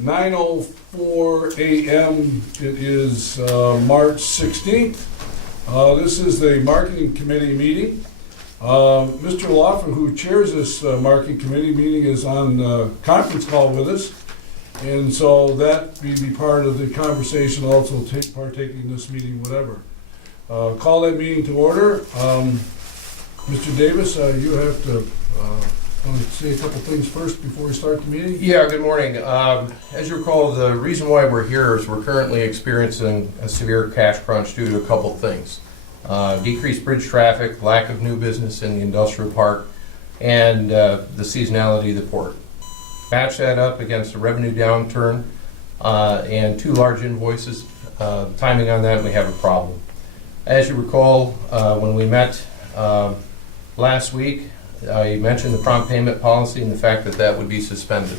9:04 a.m. It is March 16th. This is the Marketing Committee meeting. Mr. Laughlin, who chairs this Marketing Committee meeting, is on conference call with us. And so that may be part of the conversation, also partaking in this meeting, whatever. Call that meeting to order. Mr. Davis, you have to want to say a couple things first before we start the meeting? Yeah, good morning. As you recall, the reason why we're here is we're currently experiencing a severe cash crunch due to a couple things. Decreased bridge traffic, lack of new business in the industrial park, and the seasonality of the port. Match that up against a revenue downturn and two large invoices. Timing on that, we have a problem. As you recall, when we met last week, I mentioned the prompt payment policy and the fact that that would be suspended.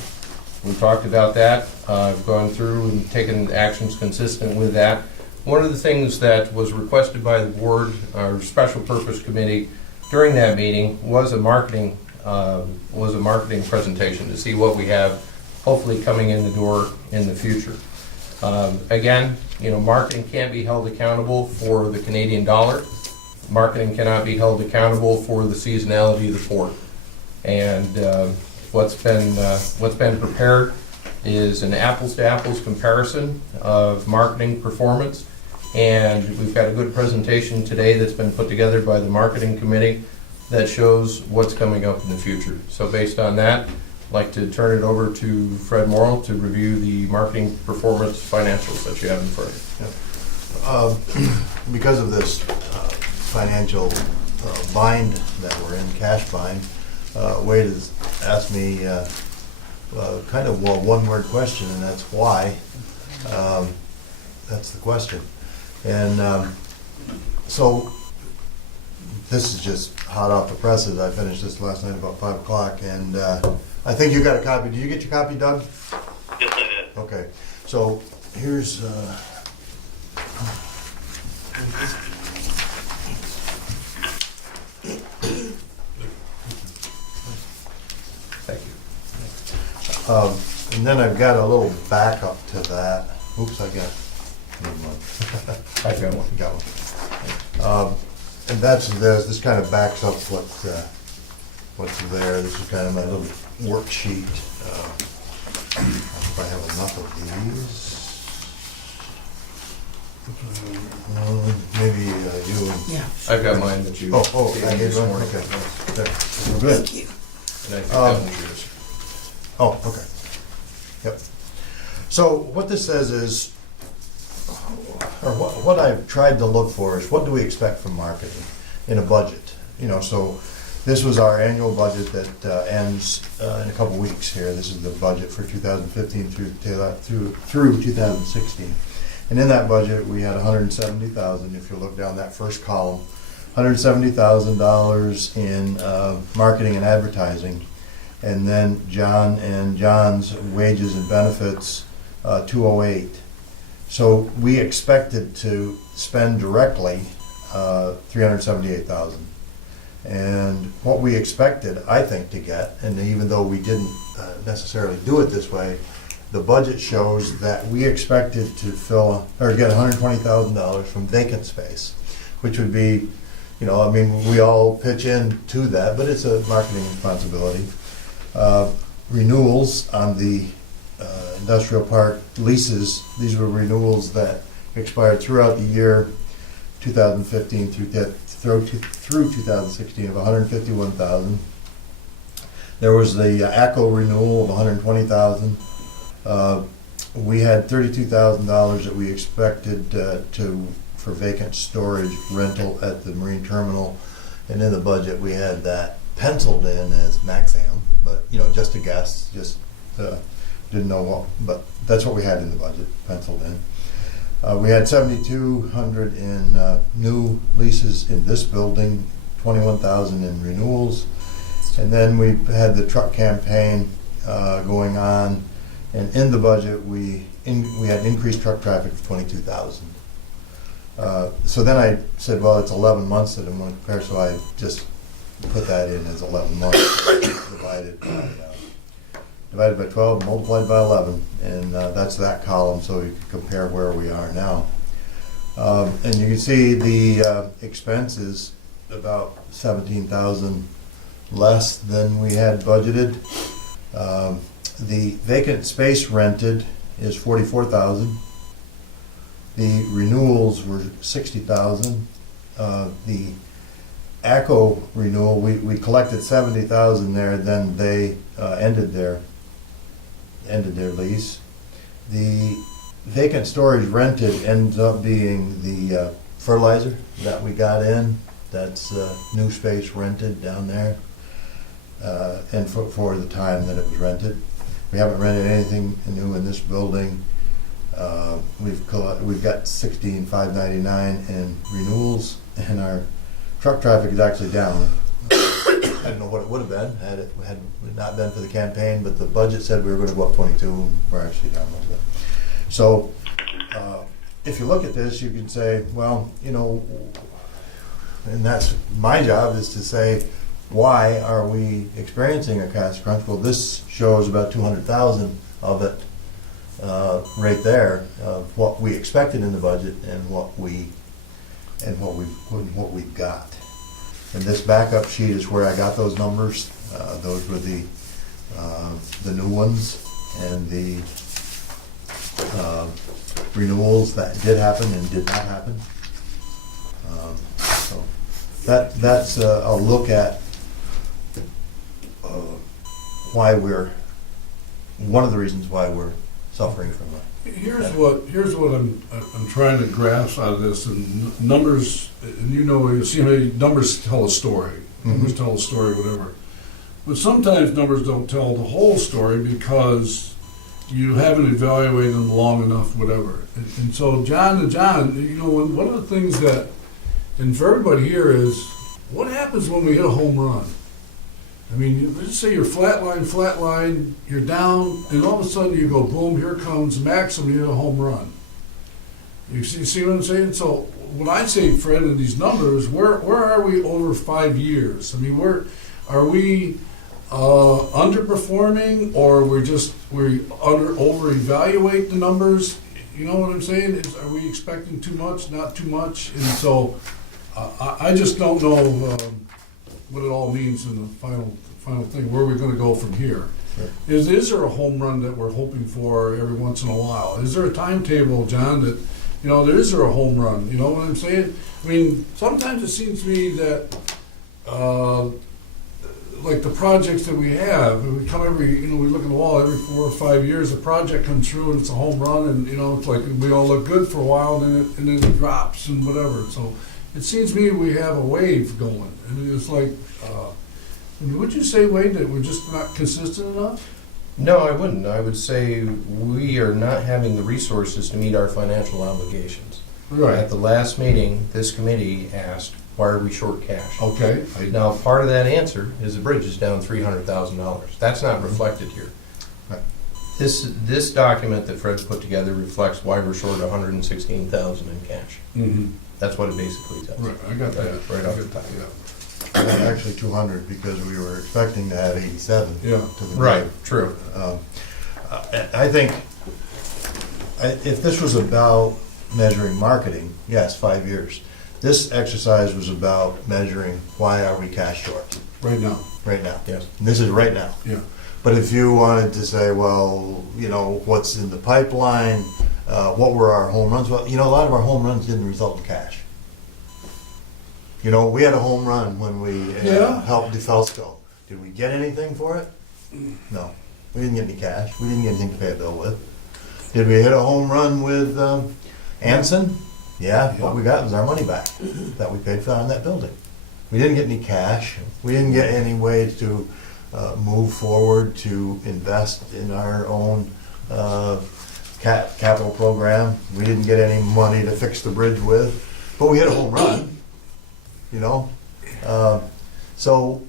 We talked about that, gone through and taken actions consistent with that. One of the things that was requested by the board, our special purpose committee, during that meeting was a marketing presentation to see what we have hopefully coming in the door in the future. Again, marketing can't be held accountable for the Canadian dollar. Marketing cannot be held accountable for the seasonality of the port. And what's been prepared is an apples to apples comparison of marketing performance. And we've got a good presentation today that's been put together by the marketing committee that shows what's coming up in the future. So based on that, I'd like to turn it over to Fred Morrill to review the marketing performance financials that you have in front of you. Because of this financial bind that we're in, cash bind, Wade has asked me kind of a one-word question, and that's why. That's the question. And so this is just hot off the presses. I finished this last night about 5 o'clock, and I think you got a copy. Did you get your copy, Doug? Yes, I did. Okay. So here's... Thank you. And then I've got a little backup to that. Oops, I got one. I've got one. Got one. And that's this. This kind of backs up what's there. This is kind of my little worksheet. If I have enough of these. Maybe you and... Yeah. I've got mine that you I this need one? morning. Okay. We're good. Thank you. And I think that one's yours. Oh, okay. Yep. So what this says is, or what I've tried to look for is, what do we expect from marketing in a budget? So this was our annual budget that ends in a couple weeks here. This is the budget for 2015 through 2016. And in that budget, we had $170,000. If you look down that first column, $170,000 in marketing and advertising, and then John and John's wages and benefits, $208. So we expected to spend directly $378,000. And what we expected, I think, to get, and even though we didn't necessarily do it this way, the budget shows that we expected to get $120,000 from vacant space, which would be, we all pitch in to that, but it's a marketing responsibility. Renewals on the industrial park leases, these were renewals that expired throughout the year 2015 through 2016 of $151,000. There was the ACO renewal of $120,000. We had $32,000 that we expected for vacant storage rental at the marine terminal, and in the budget we had that penciled in as Maxam, but just a guess, didn't know what, but that's what we had in the budget, penciled in. We had $7,200 in new leases in this building, $21,000 in renewals, and then we had the truck campaign going on, and in the budget we had increased truck traffic of 22,000. So then I said, well, it's 11 months that I'm going to compare, so I just put that in as 11 months divided by divided by 12, multiplied by 11, and that's that column, so you can compare where we are now. And you can see the expenses about 17,000 less than we had budgeted. The vacant space rented is 44,000. The renewals were 60,000. The ACO renewal, we collected 70,000 there, then they ended their lease. The vacant storage rented ends up being the fertilizer that we got in. That's new space rented down there, and for the time that it was rented. We haven't rented anything new in this building. We've got 16,599 in renewals, and our truck traffic is actually down. I don't know what it would have been had it not been for the campaign, but the budget said we were going to go up 22, and we're actually down a little bit. So, if you look at this, you can say, well, you know, and that's my job, is to say, why are we experiencing a cash crunch? Well, this shows about 200,000 of it right there, of what we expected in the budget and what we've got. And this backup sheet is where I got those numbers. Those were the new ones and the renewals that did happen and did not happen. So that's a look at one of the reasons why we're suffering from that. Here's what I'm trying to grasp out of this, and numbers, and you see how numbers tell a story. Numbers tell a story, whatever. But sometimes numbers don't tell the whole story because you haven't evaluated them long enough, whatever. And so John, one of the things that, and for everybody here, is what happens when we hit a home run? I mean, let's say you're flatline, you're down, and all of a sudden you go, boom, here comes Maxim, you hit a home run. You see what I'm saying? So when I say, Fred, in these numbers, where are we over 5 years? I mean, are we underperforming, or we over evaluate the numbers? You know what I'm saying? Are we expecting too much, not too much? And so I just don't know what it all means in the final thing. Where are we going to go from here? Sure. Is there a home run that we're hoping for every once in a while? Is there a timetable, John, that, is there a home run? You know what I'm saying? I mean, sometimes it seems to me that, like the projects that we have, and we come we look at the wall every 4 or 5 years, a project comes through and it's a home run, and, it's like we all look good for a while, and then it drops and whatever. So it seems to me we have a wave going, and it's like, would you say, Wade, that we're just not consistent enough? No, I wouldn't. I would say we are not having the resources to meet our financial obligations. Right. At the last meeting, this committee asked, why are we short cash? Okay. Now, part of that answer is the bridge is down $300,000. That's not reflected here. Right. This document that Fred's put together reflects why we're short $116,000 in cash. Mm-hmm. That's what it basically tells. Right, I got that. Right off the top. Yeah. Actually 200, because we were expecting to have 87. Yeah. To the Right, good. true. I think if this was about measuring marketing, yes, 5 years. This exercise was about measuring why are we cash short Right now. right now. Yes. And this is right now. Yeah. But if you wanted to say, well, what's in the pipeline, what were our home runs? Well, a lot of our home runs didn't result in cash. We had a home run when we helped DeFelsco. Did we get anything for it? No. We didn't get any cash. We didn't get anything to pay a bill with. Did we hit a home run with Anson? Yeah, what we got was our money back that we paid for on that building. We didn't get any cash. We didn't get any way to move forward to invest in our own capital program. We didn't get any money to fix the bridge with, but we hit a home run. So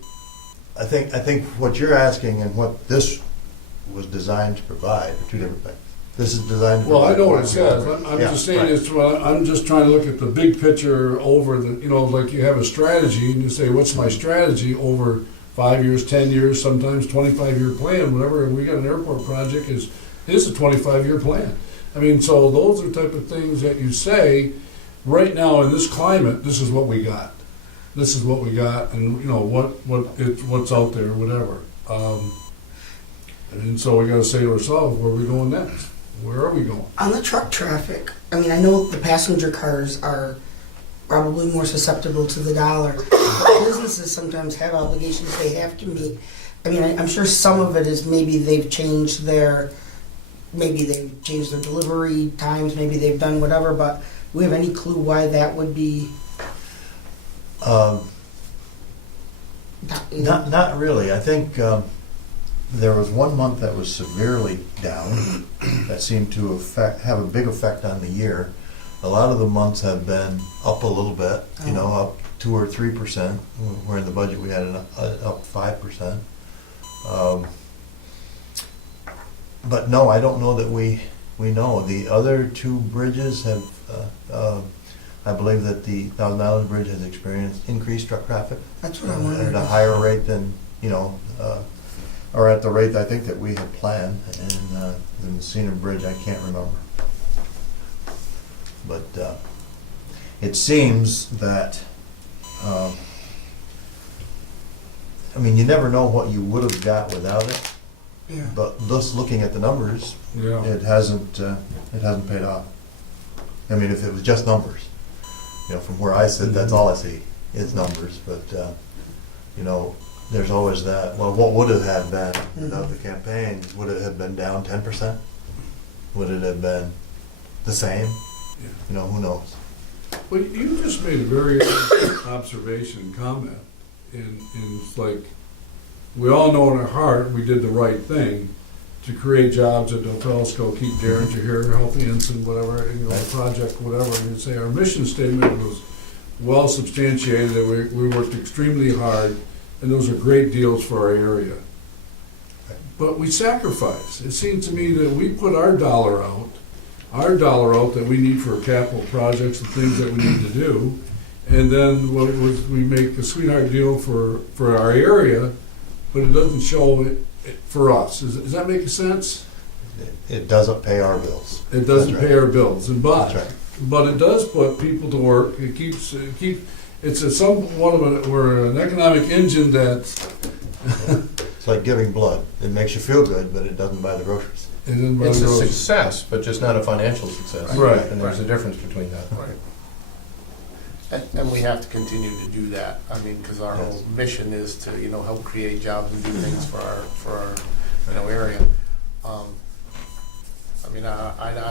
I think what you're asking and what this was designed to provide are two different things. This is designed to provide. Well, I know what it says. I'm Yeah, just saying right. I'm just trying to look at the big picture over the, like you have a strategy and you say, what's my strategy over 5 years, 10 years, sometimes 25-year plan, whatever. We got an airport project is a 25-year plan. I mean, so those are the type of things that you say, right now in this climate, this is what we got. This is what we got, and you know what's out there, whatever. And so we got to say to ourselves, where are we going next? Where are we going? On the truck traffic, I mean, I know the passenger cars are probably more susceptible to the dollar. Businesses sometimes have obligations they have to meet. I mean, I'm sure some of it is maybe they've changed their delivery times, maybe they've done whatever, but do we have any clue why that would be? Not really. I think there was 1 month that was severely down that seemed to have a big effect on the year. A lot of the months have been up a little bit, up 2 or 3%. Where in the budget we had up 5%. But no, I don't know that we know. The other two bridges have, I believe that the Thousand Island Bridge has experienced increased truck traffic. That's what I wondered. At a higher rate than, or at the rate I think that we had planned. And the Messina Bridge, I can't remember. But it seems that, you never know what you would have got without it. Yeah. But just looking at the numbers, Yeah. it hasn't paid off. I mean, if it was just numbers, from where I sit, that's all I see is numbers. But there's always that. Well, what would it have been without the campaign? Would it have been down 10%? Would it have been the same? Yeah. Who knows? Well, you just made a very observation comment, and it's like, we all know in our heart we did the right thing to create jobs at Del Telesco, keep Derringer here, healthy ensign, whatever, the project, whatever. And you'd say our mission statement was well substantiated, that we worked extremely hard, and those are great deals for our area. But we sacrificed. It seemed to me that we put our dollar out that we need for capital projects and things that we need to do, and then we make a sweetheart deal for our area, but it doesn't show it for us. Does that make sense? It doesn't pay our bills. It doesn't pay our bills, but it does put people to work. It's we're an economic engine that's. It's like giving blood. It makes you feel good, but it doesn't buy the groceries. It's a success, but just not a financial success. Right. And there's a difference between that. Right. And we have to continue to do that. I mean, because our whole mission is to, help create jobs and do things for our area. I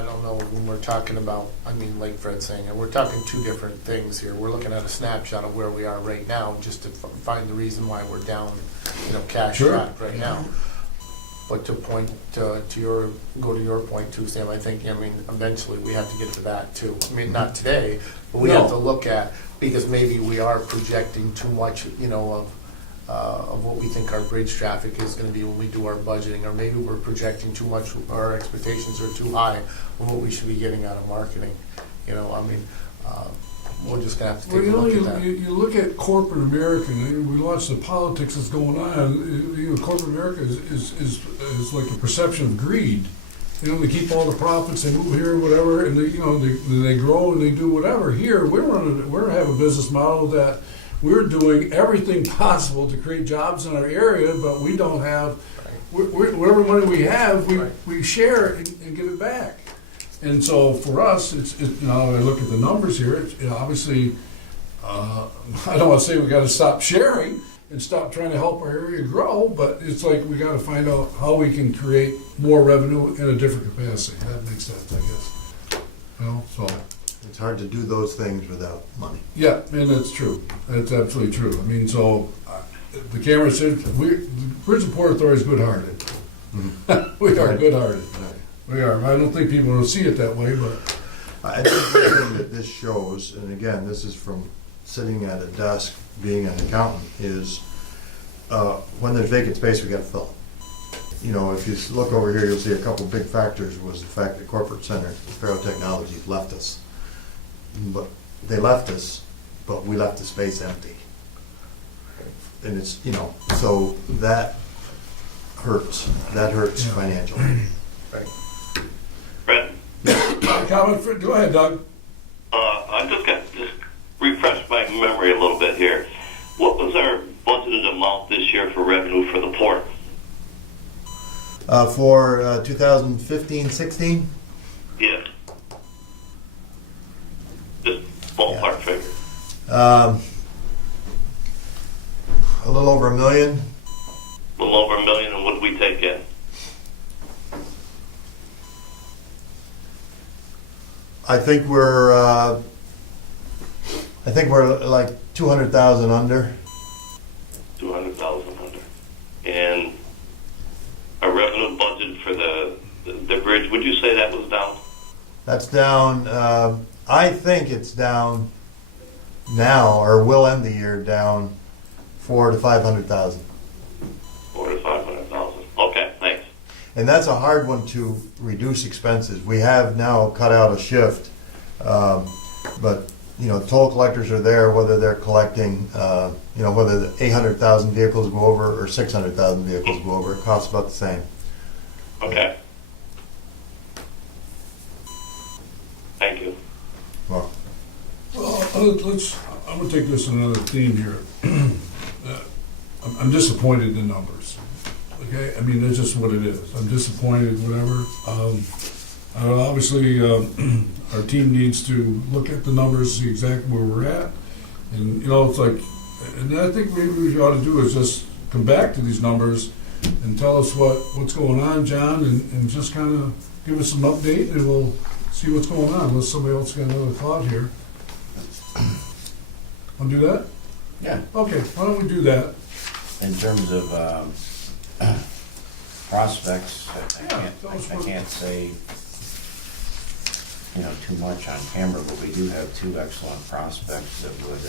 don't know when we're talking about, like Fred's saying, and we're talking two different things here. We're looking at a snapshot of where we are right now, just to find the reason why we're down, cash track right now. But to go to your point too, Sam, I think, eventually we have to get to that too. Not today, but we have to look at, because maybe we are projecting too much, of what we think our bridge traffic is gonna be when we do our budgeting, or maybe we're projecting too much, our expectations are too high of what we should be getting out of marketing. We're just gonna have to take a look at that. You look at corporate America, and we watch the politics that's going on. Corporate America is like a perception of greed. They keep all the profits, they move here, whatever, and they grow and they do whatever. Here, we have a business model that we're doing everything possible to create jobs in our area, but we don't have whatever money we have, we share and give it back. And so for us, it's I look at the numbers here. It's obviously, I don't want to say we got to stop sharing and stop trying to help our area grow, but it's like we got to find out how we can create more revenue in a different capacity. That makes sense, I guess. So It's hard to do those things without money. yeah, and that's true. That's absolutely true. The camera said the Bridgeport Authority is good-hearted. We are good-hearted. We are. I don't think people will see it that way, but I think the thing that this shows, and again, this is from sitting at a desk, being an accountant, is when there's vacant space, we got to fill it. If you look over here, you'll see a couple big factors. Was the fact that Corporate Center, Faro Technologies, left us. But they left us, but we left the space empty. and it's, so that hurts Yeah. financially. Brett, Comment, go ahead, Doug. I'm just refresh my memory a little bit here. What was our budgeted amount this year for revenue for the port? For 2015-16, Yes. Just ballpark figure. a little over $1 million. A little over $1 million, and what did we take in? I think we're like 200,000 under. 200,000 under. And our revenue budget for the bridge, would you say that was down? That's down. I think it's down now, or will end the year down 400,000 to 500,000. 400,000 to 500,000. Okay, thanks. And that's a hard one to reduce expenses. We have now cut out a shift, but toll collectors are there, whether they're collecting, whether the 800,000 vehicles go over or 600,000 vehicles go over, it costs about the same. Okay. Thank you. Well, I'm gonna take this another theme here. I'm disappointed in the numbers, okay? I mean, that's just what it is. I'm disappointed, whatever. Obviously, our team needs to look at the numbers, see exactly where we're at. And, it's like, and I think maybe what we ought to do is just come back to these numbers and tell us what's going on, John, and just kind of give us some update, and we'll see what's going on, unless somebody else got another thought here. Want to do that? Yeah, Okay, why don't we do that? in terms of prospects, I can't say, too much on camera, but we do have two excellent prospects that would,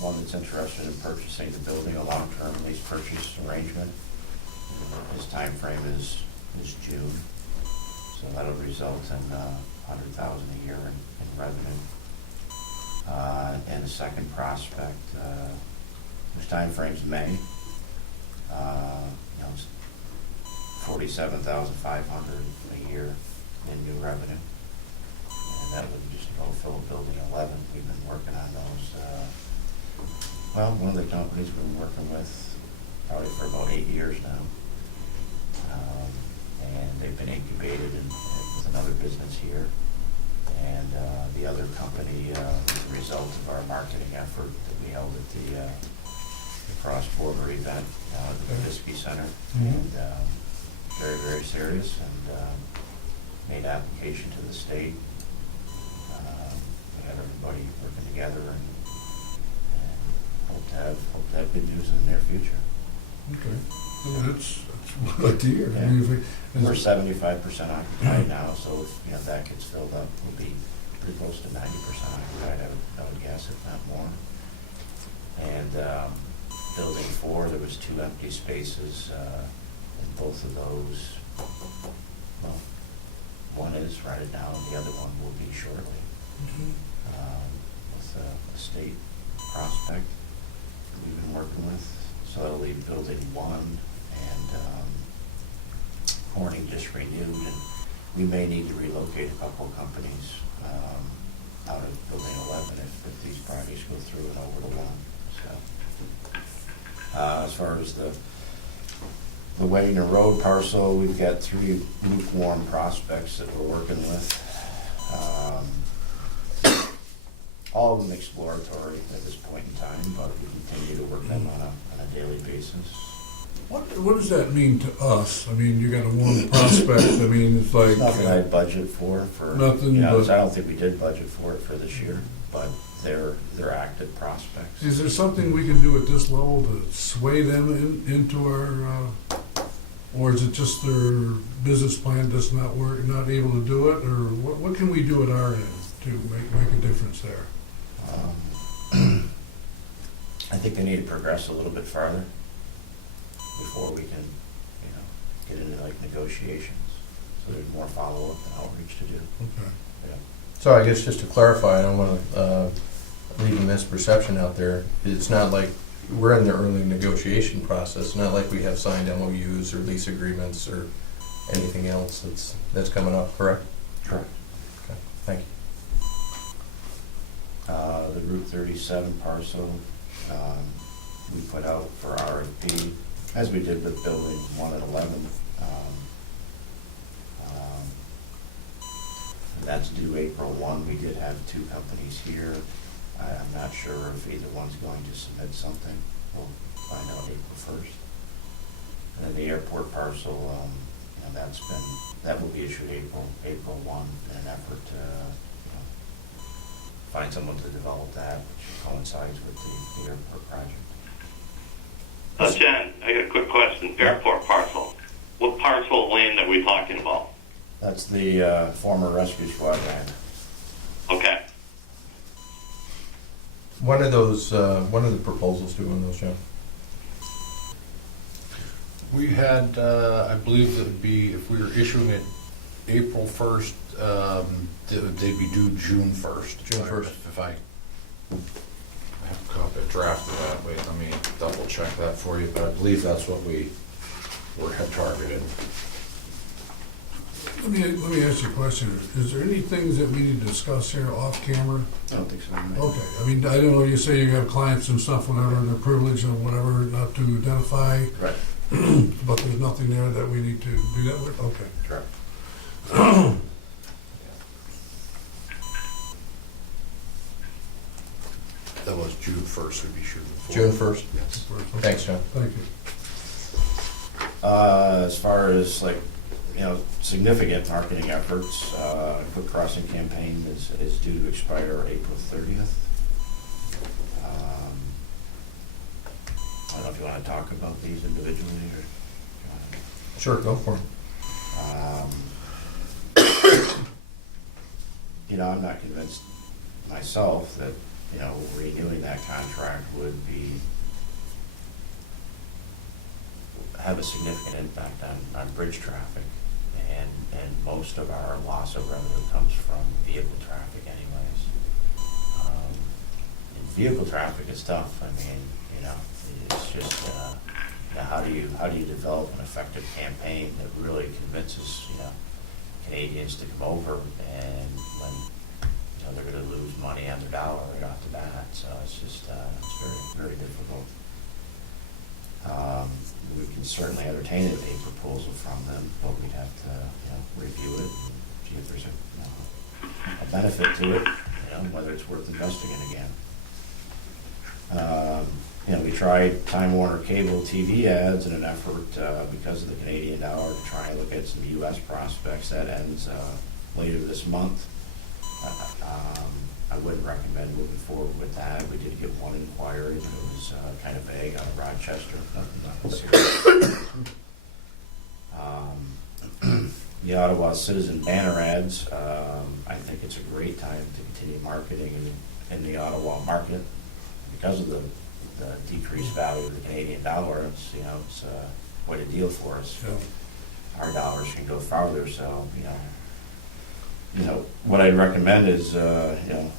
one that's interested in purchasing the building, a long-term lease purchase arrangement. His time frame is June, so that'll result in $100,000 a year in revenue. And a second prospect, whose time frame's May, $47,500 a year in new revenue. And that would just go fill building 11. We've been working on those. One of the companies we've been working with probably for about 8 years now. And they've been incubated with another business here. And the other company is a result of our marketing effort that we held at the cross-border event at the Bisbee Center. And very, very serious, and made application to the state. We have everybody working together, and hope to have good news in the near future. Okay. Well, that's what I'd like to hear. I mean, if We're 75% occupied now, so if that gets filled up, we'll be pretty close to 90% occupied, I would guess, if not more. And building 4, there was 2 empty spaces, and both of those, one is right now, and the other one will be shortly. With a state prospect that we've been working with. So that'll leave building 1, and Corning just renewed, and we may need to relocate a couple of companies out of building 11 if these projects go through and over to 1. So as far as the Wagner Road parcel, we've got 3 lukewarm prospects that we're working with. All of them exploratory at this point in time, but we continue to work them on a daily basis. what does that mean to us? I mean, you got a one prospect, I mean, it's like. It's nothing I'd budget for. Nothing, but. I don't think we did budget for it for this year, but they're active prospects. Is there something we can do at this level to sway them into our, or is it just their business plan does not work, not able to do it, or what can we do at our end to make a difference there? I think they need to progress a little bit farther before we can, get into like negotiations. So there's more follow-up and outreach to do. Okay. Yeah. So I guess just to clarify, I don't want to leave a misperception out there. It's not like we're in the early negotiation process, not like we have signed MOUs or lease agreements or anything else that's coming up, correct? Correct. Okay, thank you. The Route 37 parcel, we put out for RFP, as we did with building 1 and 11. That's due April 1. We did have 2 companies here. I'm not sure if either one's going to submit something. We'll find out April 1st. And then the airport parcel, that will be issued April 1 in an effort to find someone to develop that, which coincides with the airport project. Jen, I got a quick question. Airport parcel. What parcel of land are we talking about? That's the former rescue squad land. Okay. When are the proposals due on those, John? We had, I believe that would be, if we were issuing it April 1st, they'd be due June 1st. June 1st. If I have a copy of draft of that, wait, let me double check that for you, but I believe that's what we had targeted. Let me ask you a question. Is there any things that we need to discuss here off camera? I don't think so. Okay, I mean, I don't know, you say you have clients and stuff, whatever, and they're privileged or whatever, not to identify, Right. but there's nothing there that we need to do that with? Okay. Correct. That was June 1st we'd be shooting for. June 1st? Yes. Thanks, John. Thank you. As far as significant marketing efforts, Quick Crossing campaign is due to expire April 30th. I don't know if you want to talk about these individually or. Sure, go for it. I'm not convinced myself that, renewing that contract would have a significant impact on bridge traffic. And most of our loss of revenue comes from vehicle traffic anyways. And vehicle traffic is tough. I mean, it's just, how do you develop an effective campaign that really convinces, Canadians to come over and when, they're going to lose money on their dollar right off the bat. So it's just, it's very, very difficult. We can certainly entertain a proposal from them, but we'd have to, review it and see if there's a benefit to it, whether it's worth investing in again. We tried Time Warner Cable TV ads in an effort, because of the Canadian dollar, to try and look at some U.S. prospects. That ends later this month. I wouldn't recommend moving forward with that. We did get one inquiry, but it was kind of vague out of Rochester. Nothing serious. The Ottawa Citizen banner ads, I think it's a great time to continue marketing in the Ottawa market because of the decreased value of the Canadian dollar. It's quite a deal for us. Yeah. Our dollars can go farther, so what I'd recommend is, a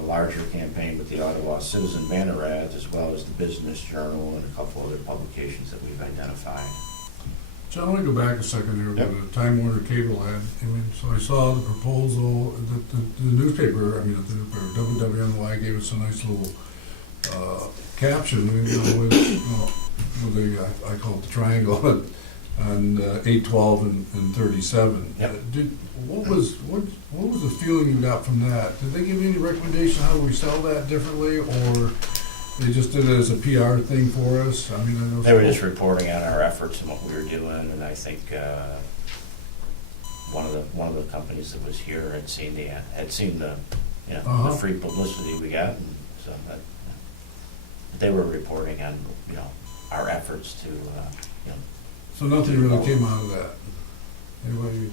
larger campaign with the Ottawa Citizen banner ads, as well as the Business Journal and a couple other publications that we've identified. John, I want to go back a second here Yep. with the Time Warner Cable ad. I mean, so I saw the proposal, the newspaper, WWNY gave us a nice little caption, with the, I call it the triangle, on 8, 12, and 37. Yep. What was the feeling you got from that? Did they give you any recommendation how we sell that differently, or they just did it as a PR thing for us? I mean, I know They were just reporting on our efforts and what we were doing, and I think one of the companies that was here had seen the the free publicity we got, and so they were reporting on our efforts to So nothing really came out of that. Anybody,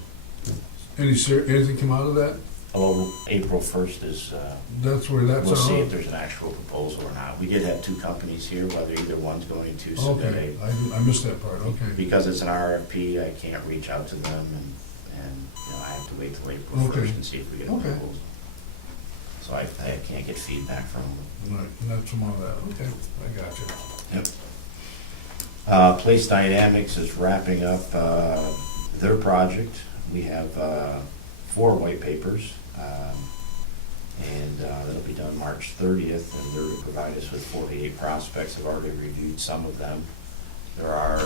anything come out of that? Well, April 1st is. That's where that's. We'll see if there's an actual proposal or not. We did have 2 companies here, whether either one's going to submit Okay, I missed that part. Okay. because it's an RFP, I can't reach out to them, and I have to wait till April Okay. 1st and see if we get a Okay. proposal. So I can't get feedback from them. Right, and that's from all that, okay, I got you. Yep. Place Dynamics is wrapping up their project. We have 4 white papers, and that'll be done March 30th, and they're to provide us with 48 prospects. I've already reviewed some of them. There are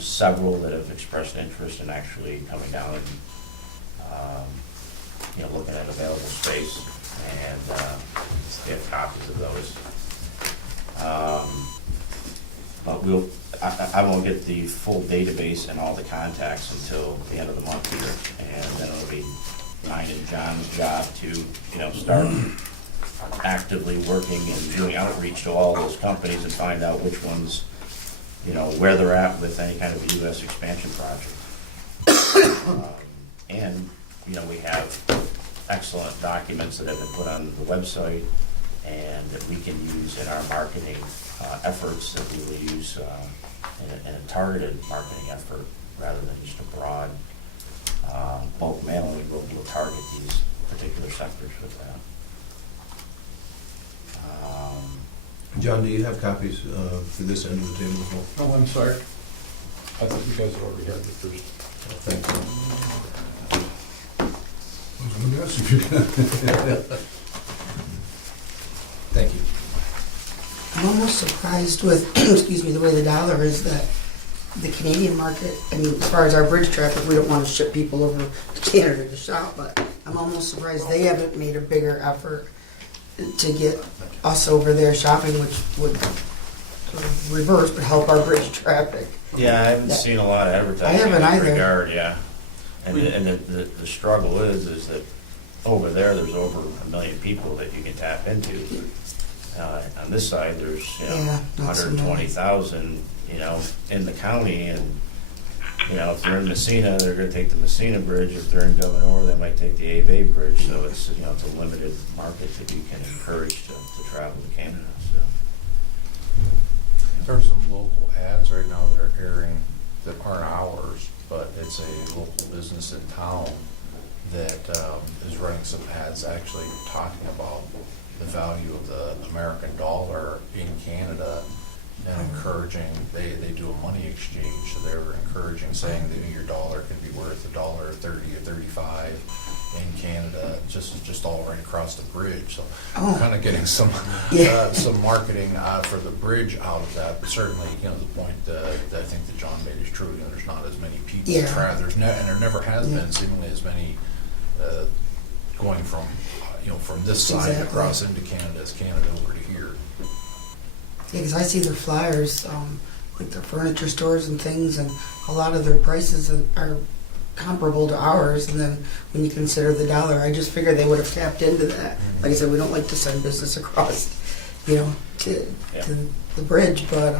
several that have expressed interest in actually coming down and looking at available space, and they have copies of those. But I won't get the full database and all the contacts until the end of the month here, and then it'll be mine and John's job to start actively working and doing outreach to all those companies and find out which ones, where they're at with any kind of U.S. expansion project. And we have excellent documents that have been put on the website and that we can use in our marketing efforts, that we will use in a targeted marketing effort rather than just a broad bulk mailing. We'll target these particular sectors with that. John, do you have copies for this end of the table as well? Oh, I'm sorry. I thought you guys already had the first. Thank you. I was gonna ask if you can. Thank you. I'm almost surprised with, excuse me, the way the dollar is, that the Canadian market, I mean, as far as our bridge traffic, we don't want to ship people over to Canada to shop, but I'm almost surprised they haven't made a bigger effort to get us over there shopping, which would sort of reverse, but help our bridge traffic. Yeah, I haven't seen a lot of advertising I haven't in that either. regard, yeah. And the struggle is that over there's over 1 million people that you can tap into. On this side, there's Yeah, not so many. 120,000, in the county, and if they're in Messina, they're going to take the Messina Bridge. If they're in Governor, they might take the A Bay Bridge. So it's it's a limited market that you can encourage to travel to Canada. So. There are some local ads right now that are airing that aren't ours, but it's a local business in town that is running some ads actually talking about the value of the American dollar in Canada and encouraging, they do a money exchange, so they're encouraging, saying that your dollar can be worth $1.30 or $1.35 in Canada, just all right across the bridge. So we're kind of getting some marketing for the bridge out of that, but certainly, the point that I think that John made is true. There's not as many people and there never has been seemingly as many going from from this side across into Canada as Canada over to here. Yeah, because I see their flyers, like their furniture stores and things, and a lot of their prices are comparable to ours. And then when you consider the dollar, I just figured they would have tapped into that. Like I said, we don't like to send business across, to the bridge, but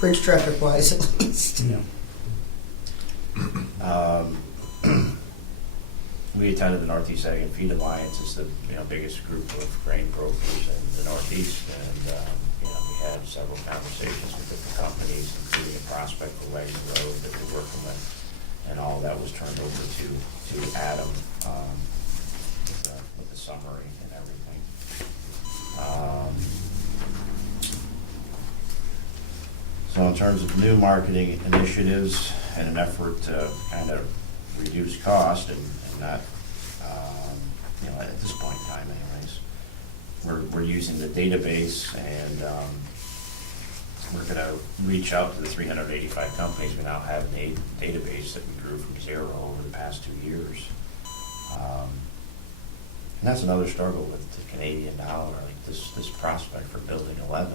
bridge traffic wise, at least. We attended the Northeast Ag and Feed Alliance. It's the biggest group of grain brokers in the Northeast, and we had several conversations with different companies, including a prospect for Wagon Road that we're working with, and all that was turned over to Adam with the summary and everything. So in terms of new marketing initiatives and an effort to kind of reduce cost and not, at this point in time anyways, we're using the database, and we're going to reach out to the 385 companies we now have in a database that we grew from 0 over the past 2 years. And that's another struggle with the Canadian dollar, like this prospect for Building 11.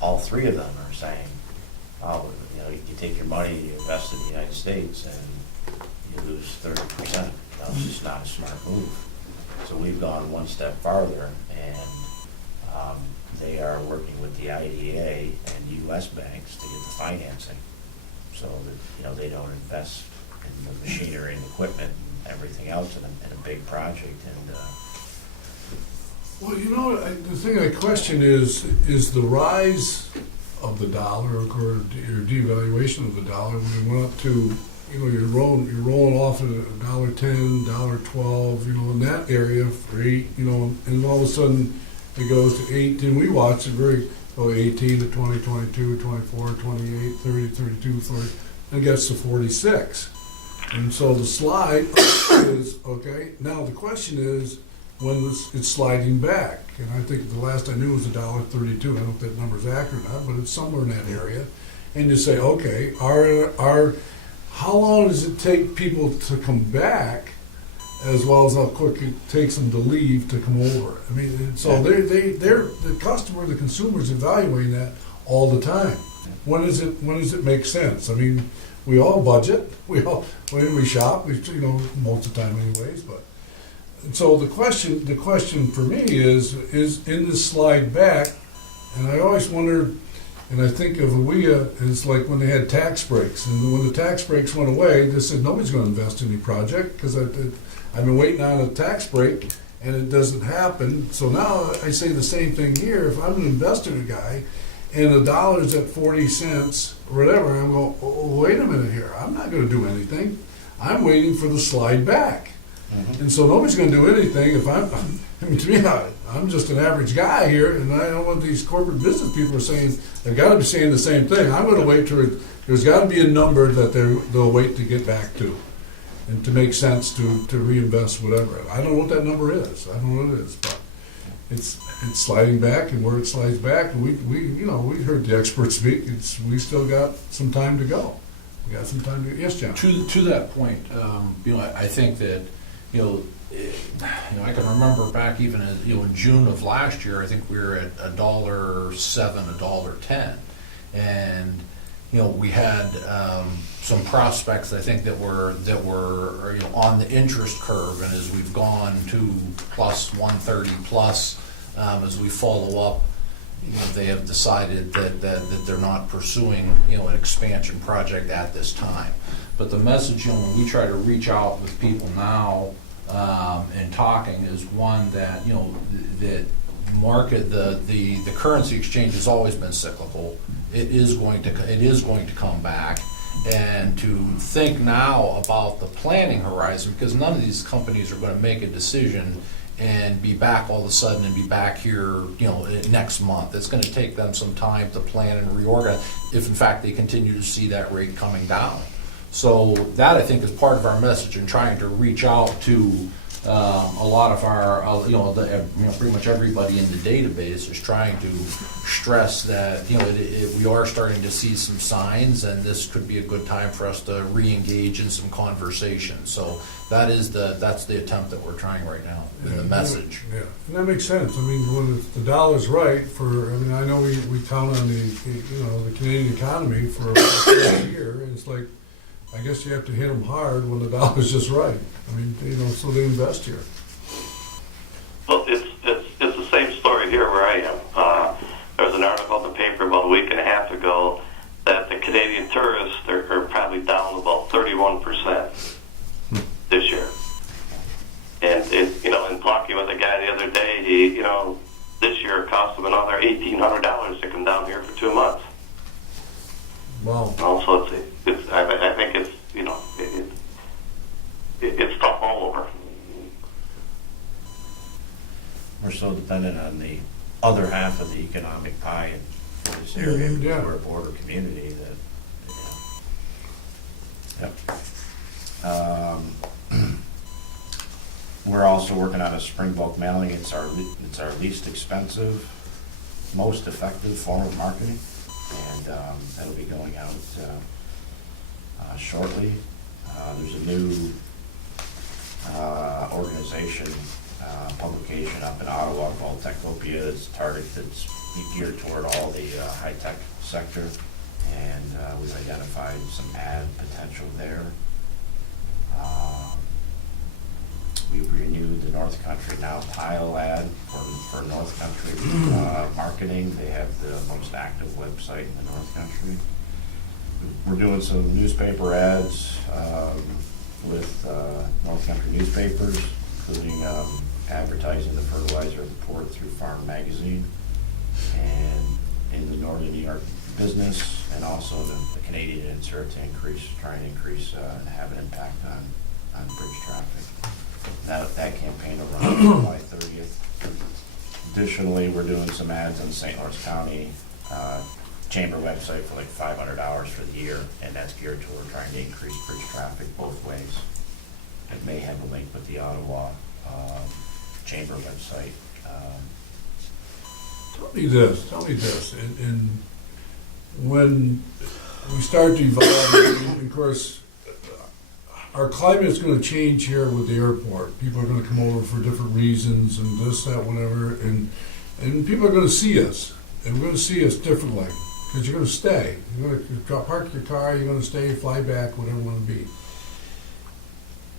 All 3 of them are saying, you take your money, you invest in the United States, and you lose 30%. It's just not a smart move. So we've gone one step farther, and they are working with the IDA and U.S. banks to get the financing, so that they don't invest in the machinery and equipment and everything else in a big project. And Well, the thing I question is the rise of the dollar, or devaluation of the dollar, when it went up to you're rolling off at $1.10, $1.12, in that area for 8, and all of a sudden it goes to 8, and we watch it 18 to 20, 22, 24, 28, 30, 32, 40, and it gets to 46. And so the slide is, okay, now the question is, when it's sliding back, and I think the last I knew was $1.32. I don't know if that number's accurate or not, but it's somewhere in that area. And you say, okay, how long does it take people to come back, as well as how quick it takes them to leave to come over? I mean, and so they're the customer, the consumer's evaluating that all the time. When does it make sense? I mean, we all budget, when we shop, most of the time anyways, but. So the question for me is in this slide back, and I always wonder, and I think of OBPA as like when they had tax breaks, and when the tax breaks went away, they said nobody's going to invest in any project because I've been waiting on a tax break and it doesn't happen. So now I say the same thing here. If I'm an investor guy and the dollar's at 40 cents or whatever, I'm going, oh, wait a minute here. I'm not going to do anything. I'm waiting for the slide back. And so nobody's going to do anything if to me, I'm just an average guy here, and I don't know what these corporate business people are saying. They've got to be saying the same thing. I'm going to wait till there's got to be a number that they'll wait to get back to, and to make sense to reinvest whatever. I don't know what that number is. I don't know what it is, but it's sliding back, and where it slides back, we heard the experts speak. We still got some time to go. We got some time to. Yes, John. To that point, I think that. I can remember back even in June of last year, I think we were at $1.07, $1.10, and we had some prospects I think that were on the interest curve, and as we've gone to plus 130 plus, as we follow up, they have decided that they're not pursuing an expansion project at this time. But the message, when we try to reach out with people now and talking, is one that that market the currency exchange has always been cyclical. It is going to come back, and to think now about the planning horizon, because none of these companies are going to make a decision and be back all of a sudden and be back here, next month. It's going to take them some time to plan and reorganize, if in fact they continue to see that rate coming down. So that, I think, is part of our message in trying to reach out to a lot of our, pretty much everybody in the database is trying to stress that, we are starting to see some signs, and this could be a good time for us to re-engage in some conversation. So that's the attempt that we're trying right now in the message. Yeah, and that makes sense. I mean, when the dollar's right I know we count on the Canadian economy for a year, and it's like, I guess you have to hit them hard when the dollar's just right. I mean, so they invest here. Well, it's the same story here where I am. There was an article in the paper about a week and a half ago that the Canadian tourists are probably down about 31% this year. And in talking with a guy the other day, this year it cost him another $1,800 to come down here for 2 months. Wow. Also, I think it's it's tough all over. We're so dependent on the other half of the economic pie in this area, because Yeah. we're a border community that, Yep. We're also working on a spring bulk mailing. It's our least expensive, most effective form of marketing, and that'll be going out shortly. There's a new organization, publication up in Ottawa called Techopia. It's that's geared toward all the high-tech sector, and we've identified some ad potential there. We've renewed the North Country Now tile ad for North Country marketing. They have the most active website in the North Country. We're doing some newspaper ads with North Country newspapers, including advertising the fertilizer report through Farm Magazine. And in the Northern New York business, and also the Canadian insert to try and increase and have an impact on bridge traffic. That campaign will run July 30th. Additionally, we're doing some ads on the St. Lawrence County Chamber website for like $500 for the year, and that's geared toward trying to increase bridge traffic both ways. It may have a link with the Ottawa Chamber website. Tell me this, and when we start to evolve, of course, our climate is going to change here with the airport. People are going to come over for different reasons and this, that, whatever, and people are going to see us, and we're going to see us differently, because you're going to stay. You're going to park your car, you're going to stay, fly back, whatever you want to be.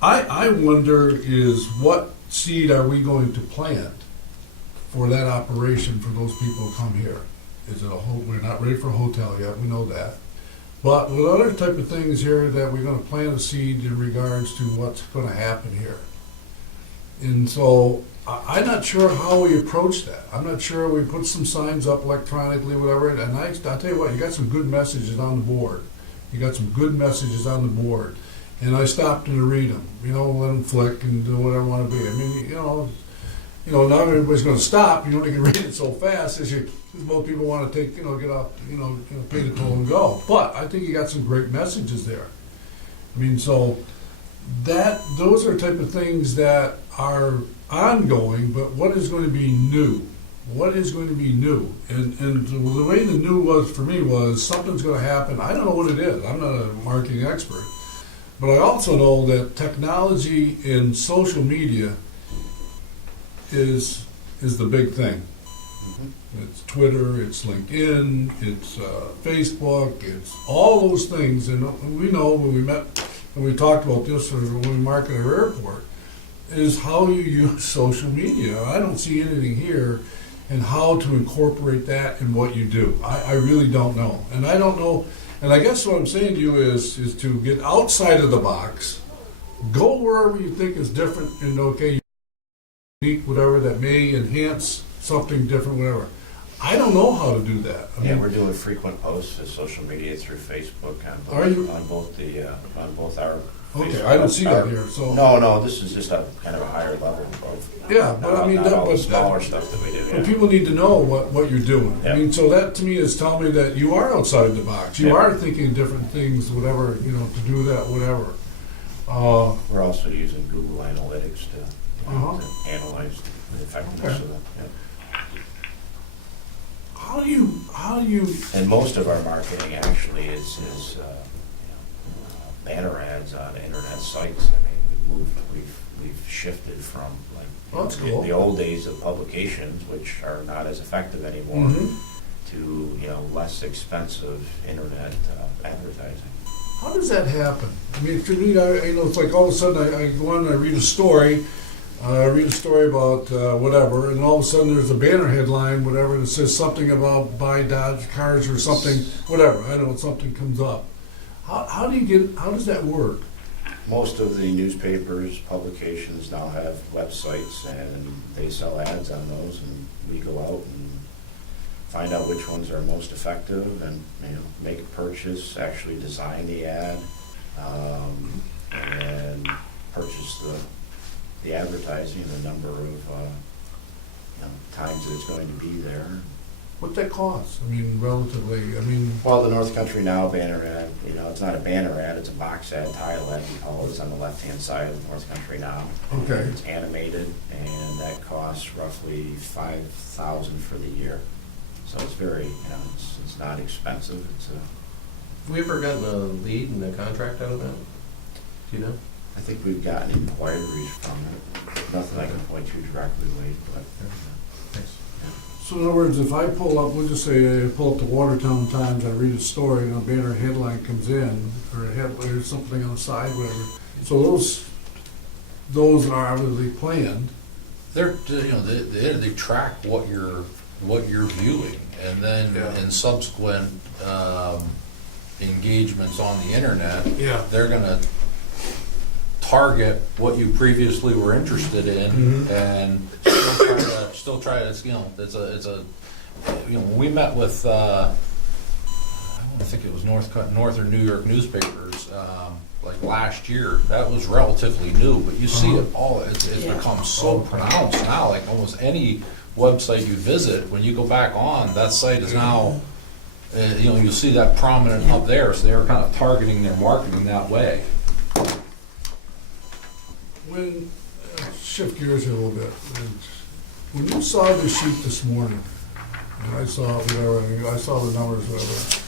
I wonder is what seed are we going to plant for that operation for those people who come here? Is it we're not ready for a hotel yet, we know that. But with other type of things here that we're going to plant a seed in regards to what's going to happen here. And so I'm not sure how we approach that. I'm not sure we put some signs up electronically, whatever. And I'll tell you what, you got some good messages on the board. And I stopped and to read them. Let them flick and do whatever I want to be. I mean, not everybody's going to stop. You only can read it so fast as most people want to take, get off, pay the toll and go. But I think you got some great messages there. I mean, so those are type of things that are ongoing, but what is going to be new? What is going to be new? And the way the new was for me was something's going to happen. I don't know what it is. I'm not a marketing expert. But I also know that technology in social media is the big thing. Mm-hmm. It's Twitter, it's LinkedIn, it's Facebook, it's all those things. And we know when we met, when we talked about this, or when we market our airport, is how you use social media. I don't see anything here and how to incorporate that in what you do. I really don't know. And I don't know. And I guess what I'm saying to you is to get outside of the box, go wherever you think is different, and unique, whatever, that may enhance something different, whatever. I don't know how to do that. We're doing frequent posts to social media through Facebook on both our. Okay, Facebook, I don't see that here. So no, this is just a kind of a higher level of. Yeah, but I mean, not all the smaller stuff that we do. But people need to know what you're doing. Yeah. I mean, so that to me is telling me that you are outside the box. You are thinking different things, whatever, to do that, whatever. We're also using Google Analytics to analyze the effectiveness of that. Yeah. How do you? And most of our marketing actually is banner ads on internet sites. I mean, we've shifted from the old days of publications, which are not as effective anymore, to less expensive internet advertising. How does that happen? I mean, for me, it's like all of a sudden I go on and I read a story. About whatever, and all of a sudden there's a banner headline, whatever, that says something about buy Dodge cars or something, whatever. I don't know, something comes up. How does that work? Most of the newspapers, publications now have websites, and they sell ads on those, and we go out and find out which ones are most effective, and make a purchase, actually design the ad, and purchase the advertising and the number of times that it's going to be there. What's that cost? I mean, relatively, Well, the North Country Now banner ad, it's not a banner ad, it's a box ad, tile ad, we call it. It's on the left-hand side of North Country Now. Okay. It's animated, and that costs roughly $5,000 for the year. So it's very, it's not expensive. Have we ever gotten a lead and a contract out of that? Do you know? I think we've gotten inquiries from it. Nothing I can point to directly, but. Thanks. So in other words, if I pull up, we'll just say I pull up the Watertown Times, I read a story, and a banner headline comes in, or or something on the side, whatever. So those are obviously planned. They're they track what you're viewing, and then in subsequent engagements on the internet, they're gonna target what you previously were interested in, and still try to. It's a when we met with I think it was North or New York newspapers, like last year. That was relatively new, but you see it all, it's become so pronounced now, like almost any website you visit, when you go back on, that site is now, you'll see that prominent up there, so they're kind of targeting their marketing that way. When, shift gears here a little bit. When you saw this sheet this morning, and I saw whatever, I saw the numbers, whatever,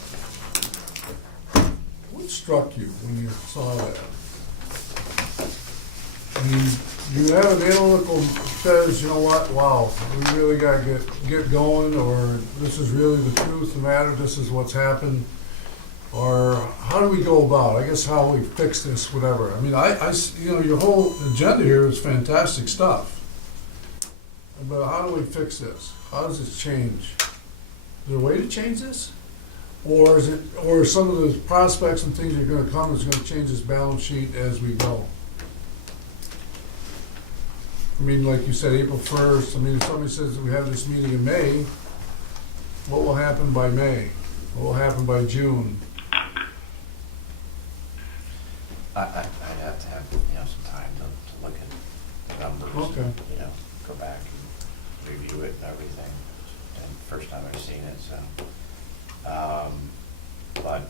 what struck you when you saw that? I mean, you have an analytical that says, you know what, wow, we really got to get going, or this is really the truth of the matter, this is what's happened, or how do we go about, I guess how we fix this, whatever. I mean, you know, your whole agenda here is fantastic stuff. But how do we fix this? How does this change? Is there a way to change this? Or is it, or some of the prospects and things that are gonna come is gonna change this balance sheet as we go? I mean, like you said, April 1st, I mean, if somebody says that we have this meeting in May, what will happen by May? What will happen by June? I'd have to have, some time to look at the numbers. Okay. And, go back and review it and everything. And first time I've seen it, so. But,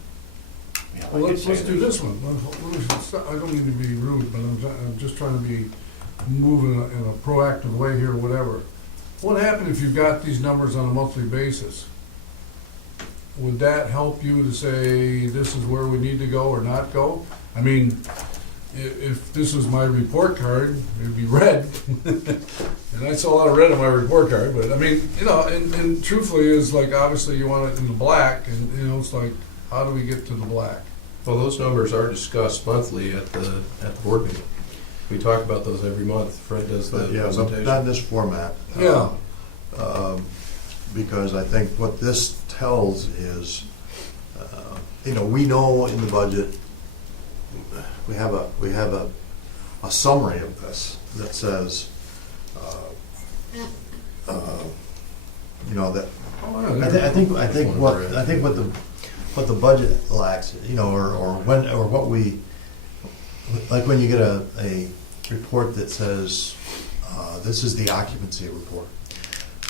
Well, like I let's say, do this one. I don't mean to be rude, but I'm just trying to be moving in a proactive way here, whatever. What happened if you got these numbers on a monthly basis? Would that help you to say, this is where we need to go or not go? I mean, if this was my report card, it'd be red. And I saw a lot of red on my report card, but I mean, and truthfully is like, obviously you want it in the black, and it's like, how do we get to the black? Well, those numbers are discussed monthly at the board meeting. We talk about those every month. Fred does the But yeah, but presentation. not in this format. Yeah. Because I think what this tells is, we know in the budget, we have a summary of this that says, that Oh, yeah, I think what the budget lacks, or what we, like when you get a report that says, this is the occupancy report.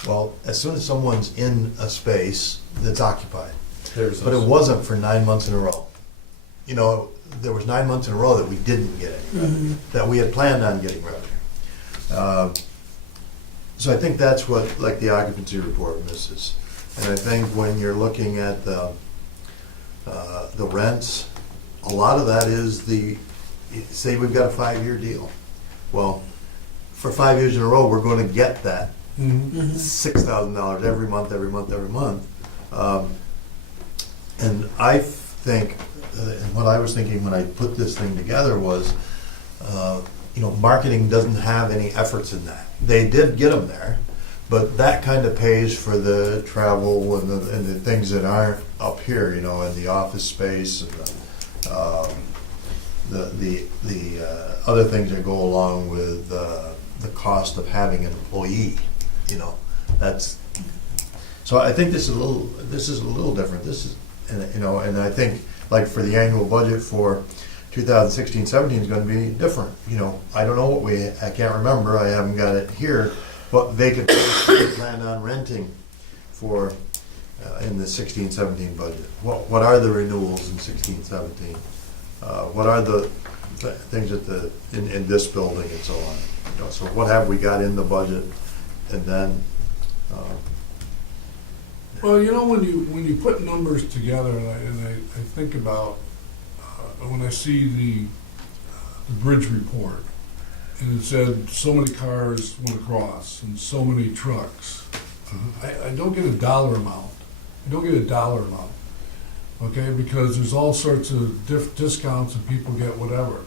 Well, as soon as someone's in a space that's occupied, but it wasn't for 9 months in a row. There was 9 months in a row that we didn't get any revenue, that we had planned on getting revenue. So I think that's what, like, the occupancy report misses. And I think when you're looking at the rents, a lot of that is say we've got a 5-year deal. Well, for 5 years in a row, we're going to get that $6,000 every month. And I think, and what I was thinking when I put this thing together was, marketing doesn't have any efforts in that. They did get them there, but that kind of pays for the travel and the things that aren't up here, in the office space and the other things that go along with the cost of having an employee. That's, so I think this is a little different. This is, and I think, like, for the annual budget for 2016-17 is going to be different. I don't know I can't remember, I haven't got it here, what vacant space we plan on renting for in the 16-17 budget. What are the renewals in 16-17? What are the things in this building and so on? So what have we got in the budget? And then well, when you put numbers together, and I think about when I see the bridge report, and it said so many cars went across and so many trucks, I don't get a dollar amount. Okay, because there's all sorts of discounts and people get whatever.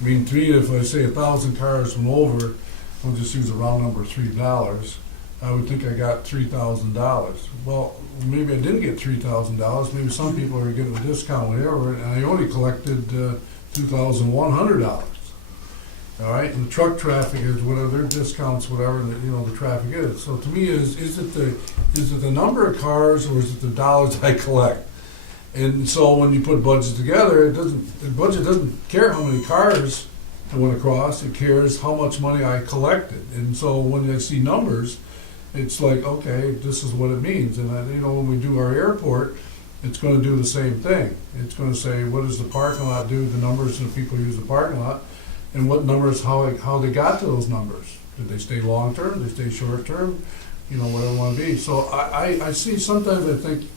I mean, to me, if I say 1,000 cars went over, I'll just use a round number, $3. I would think I got $3,000. Well, maybe I didn't get $3,000. Maybe some people are getting a discount, whatever, and I only collected $2,100. All right, and the truck traffic is whatever their discounts, whatever the traffic is. So to me, is it the number of cars or is it the dollars I collect? And so when you put budgets together, the budget doesn't care how many cars I went across, it cares how much money I collected. And so when I see numbers, it's like, okay, this is what it means. And when we do our airport, it's gonna do the same thing. It's gonna say, what does the parking lot do, the numbers of the people who use the parking lot, and what numbers, how they got to those numbers. Did they stay long-term, did they stay short-term, whatever it wanna be. So I see, sometimes I think,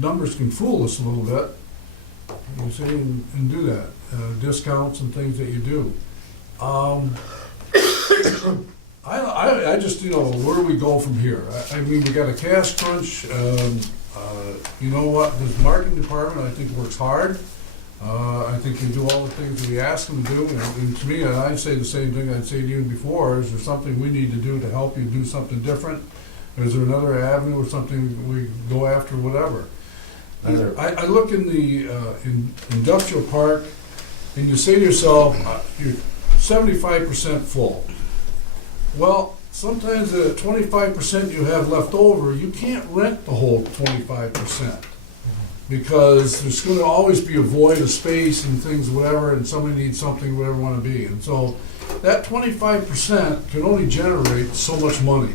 numbers can fool us a little bit, you see, and do that, discounts and things that you do. I just, where do we go from here? I mean, we got a cash crunch, you know what, this marketing department, I think, works hard. I think they do all the things that we ask them to do, and to me, and I say the same thing I'd say to you before, is there something we need to do to help you do something different? Is there another avenue or something we go after, whatever? I look in the industrial park, and you say to yourself, you're 75% full. Well, sometimes the 25% you have left over, you can't rent the whole 25%. Because there's going to always be a void of space and things, whatever, and somebody needs something, whatever it want to be. And so that 25% can only generate so much money.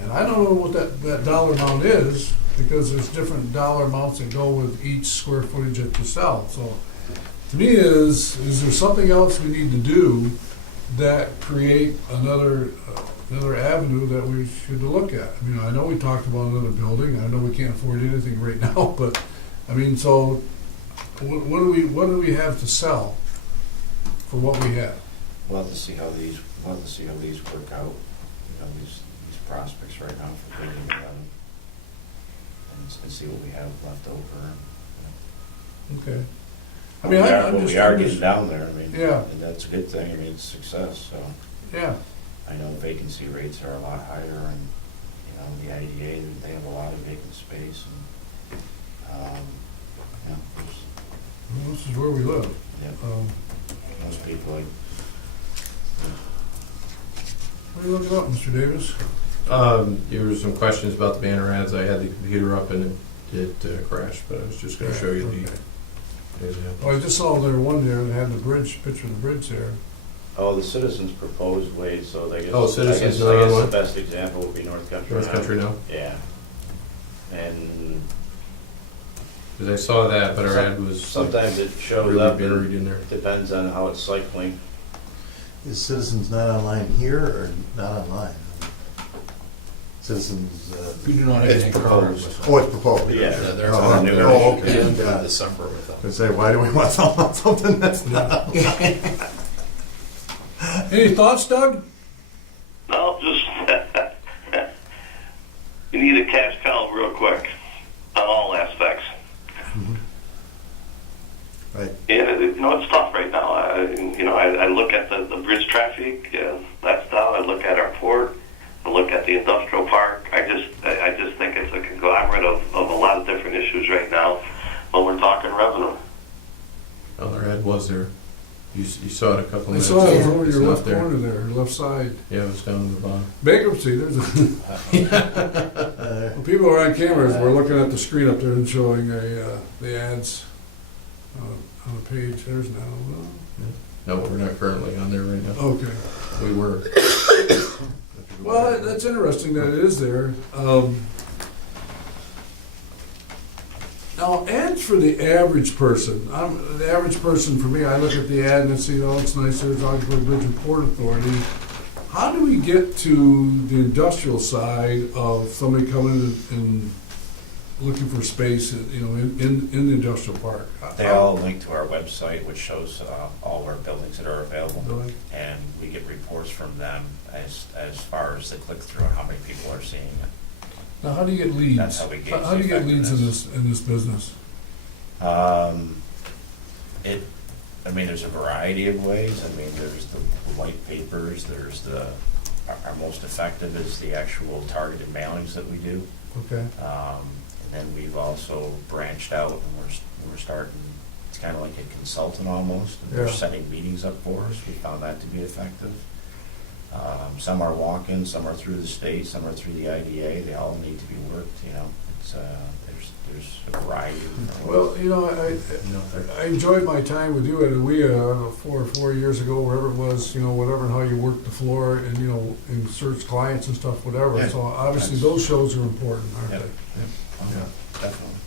And I don't know what that dollar amount is, because there's different dollar amounts that go with each square footage that you sell. So to me is there something else we need to do that create another avenue that we should look at? I mean, I know we talked about another building. I know we can't afford anything right now, but I mean, so what do we have to sell for what we have? We'll have to see how these work out. These prospects right now for bidding together, and see what we have left over. Okay. I mean, we are getting down there. I mean, yeah, and that's a good thing. I mean, it's success. So yeah. I know the vacancy rates are a lot higher, and the IDA, they have a lot of vacant space, and Well, this is where we live. most people like. What are you looking up, Mr. Davis? There were some questions about the banner ads. I had the computer up and it crashed, but I was just going to show you the. Oh, I just saw there one there that had the bridge, picture of the bridge there. Oh, the Citizens proposed way, so I guess, Oh, Citizens I guess Now. the best example would be North Country. North Country Now? Yeah. And Because I saw that, but our ad was sometimes it shows really up, buried in there. it depends on how it's cycling. Is Citizens not online here or not online? Citizens, We do not have anything current with them. oh, it's proposed. Yeah. They're Oh, on okay. new Oh, in okay. Got it. December with them. I say, why do we want something that's not? Any thoughts, Doug? No, just you need a cash cow real quick on all aspects. Right. Yeah, it's tough right now. I look at the bridge traffic, that's down. I look at our port. I look at the industrial park. I just think it's a conglomerate of a lot of different issues right now when we're talking revenue. Oh, our ad was there. You saw it a couple I of minutes saw it ago. over It's your not left corner there, left side. Yeah, it was down at the bottom. Bankruptcy, there's when people are on cameras, we're looking at the screen up there and showing the ads on the page. There's now. No, we're not currently on there right now. Okay. We were. Well, that's interesting that it is there. Now, ads for the average person. The average person, for me, I look at the ad and I see, oh, it's nice, there's Ogdensburg Bridge and Port Authority. How do we get to the industrial side of somebody coming and looking for space, in the industrial park? They all link to our website, which shows all our buildings that are available, Really? and we get reports from them as far as the click-through and how many people are seeing it. Now, how do you get leads? That's how we gauge How do you the get leads in this business? There's a variety of ways. There's the white papers. There's our most effective is the actual targeted mailings that we do. Okay. And then we've also branched out, and we're starting. It's kind of like a consultant almost. And they're Yeah. setting meetings up for us. We found that to be effective. Some are walk-ins, some are through the state, some are through the IDA. They all need to be worked, you know. It's, there's a variety of. Well, you know, I enjoyed my time with you at AWEA 4 years ago, wherever it was, you know, whatever, and how you worked the floor and, you know, and search clients and stuff, whatever. Yeah. So obviously those shows are important, aren't they? Yeah. Definitely.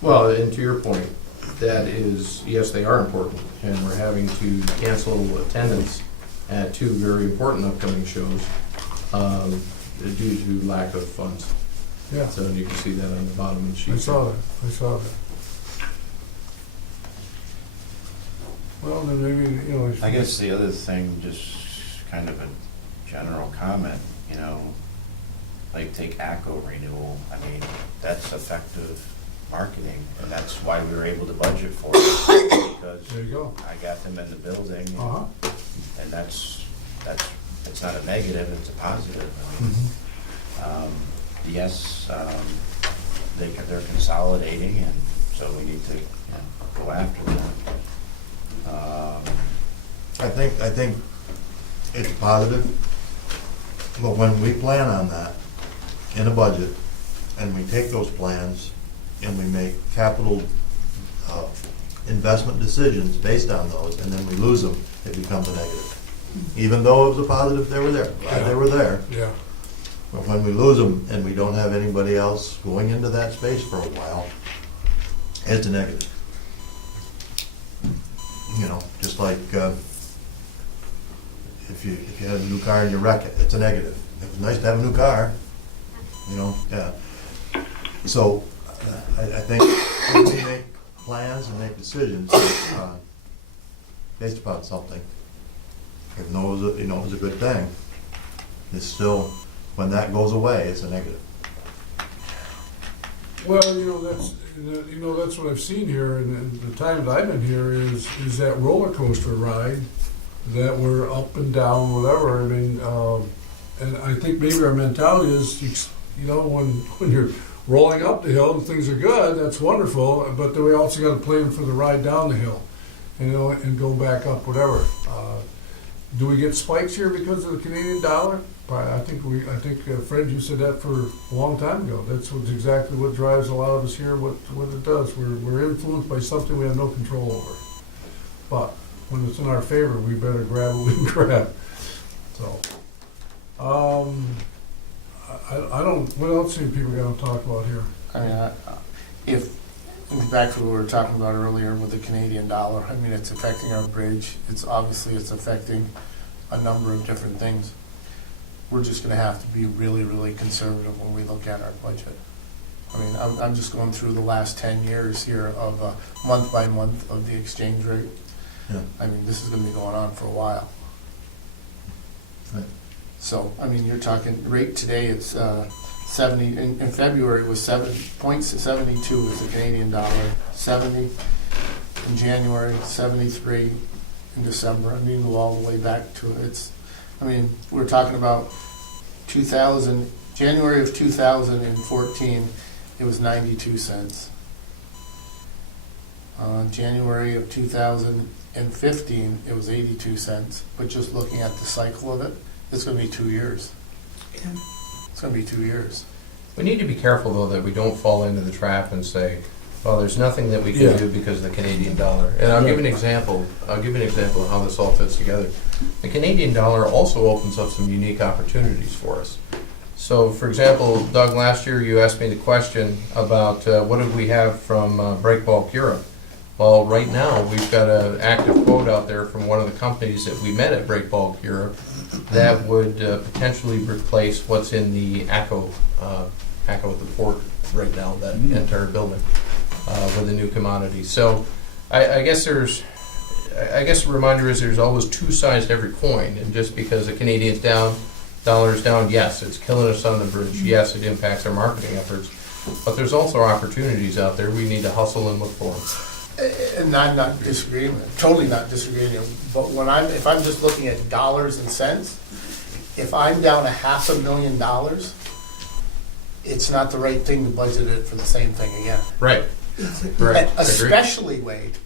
Well, and to your point, that is, yes, they are important, and we're having to cancel attendance at 2 very important upcoming shows due to lack of funds. Yeah, So you can see that on the bottom of the sheet. I saw that. Well, then maybe, you know. if- I guess the other thing, just kind of a general comment, you know, like take ACO renewal. I mean, that's effective marketing, and that's why we were able to budget for it, because There you go. I got them in the building, Uh-huh. and that's, it's not a negative, it's a positive. I mean, yes, they're consolidating, and so we need to, you know, go after them. I think it's positive, but when we plan on that in a budget, and we take those plans, and we make capital investment decisions based on those, and then we lose them, it becomes a negative. Even though it was a positive, they were there, glad they were there. Yeah. But when we lose them and we don't have anybody else going into that space for a while, it's a negative. You know, just like if you have a new car and you wreck it, it's a negative. It was nice to have a new car, you know, yeah. So I think when we make plans and make decisions based upon something, even though it was a good thing, it's still, when that goes away, it's a negative. Well, that's what I've seen here, and the time that I've been here is that roller coaster ride that we're up and down, whatever. I mean, and I think maybe our mentality is, you know, when you're rolling up the hill and things are good, that's wonderful. But then we also got to plan for the ride down the hill, you know, and go back up, whatever. Do we get spikes here because of the Canadian dollar? I think Fred, you said that for a long time ago. That's exactly what drives a lot of us here. What it does, we're influenced by something we have no control over. But when it's in our favor, we better grab what we can grab. So, I don't. What else are people going to talk about here? I mean, if, back to what we were talking about earlier with the Canadian dollar, I mean, it's affecting our bridge. It's affecting a number of different things. We're just going to have to be really, really conservative when we look at our budget. I mean, I'm just going through the last 10 years here of month by month of the exchange rate. Yeah. I mean, this is going to be going on for a while. Right. So, I mean, you're talking rate today, it's 70, in February it was 7.72 is the Canadian dollar, 70 in January, 73 in December. I mean, go all the way back to it. I mean, we're talking about January of 2014, it was 92 cents. January of 2015, it was 82 cents. But just looking at the cycle of it, it's going to be 2 years. Yeah. It's going to be 2 years. We need to be careful, though, that we don't fall into the trap and say, well, there's nothing that we can do because of the Canadian dollar. And I'll give you an example. Of how this all fits together. The Canadian dollar also opens up some unique opportunities for us. So, for example, Doug, last year you asked me the question about what did we have from Break Bulk Europe. Well, right now we've got an active quote out there from one of the companies that we met at Break Bulk Europe that would potentially replace what's in the ACO at the port right now, that entire building, with a new commodity. So I guess the reminder is there's always two sides to every coin, and just because the Canadian's down, dollar's down, yes, it's killing us on the bridge. Yes, it impacts our marketing efforts, but there's also opportunities out there. We need to hustle and look for them. And I'm not disagreeing, totally not disagreeing, but if I'm just looking at dollars and cents, if I'm down $500,000, it's not the right thing to budget it for the same thing again. Right. And especially, Wade,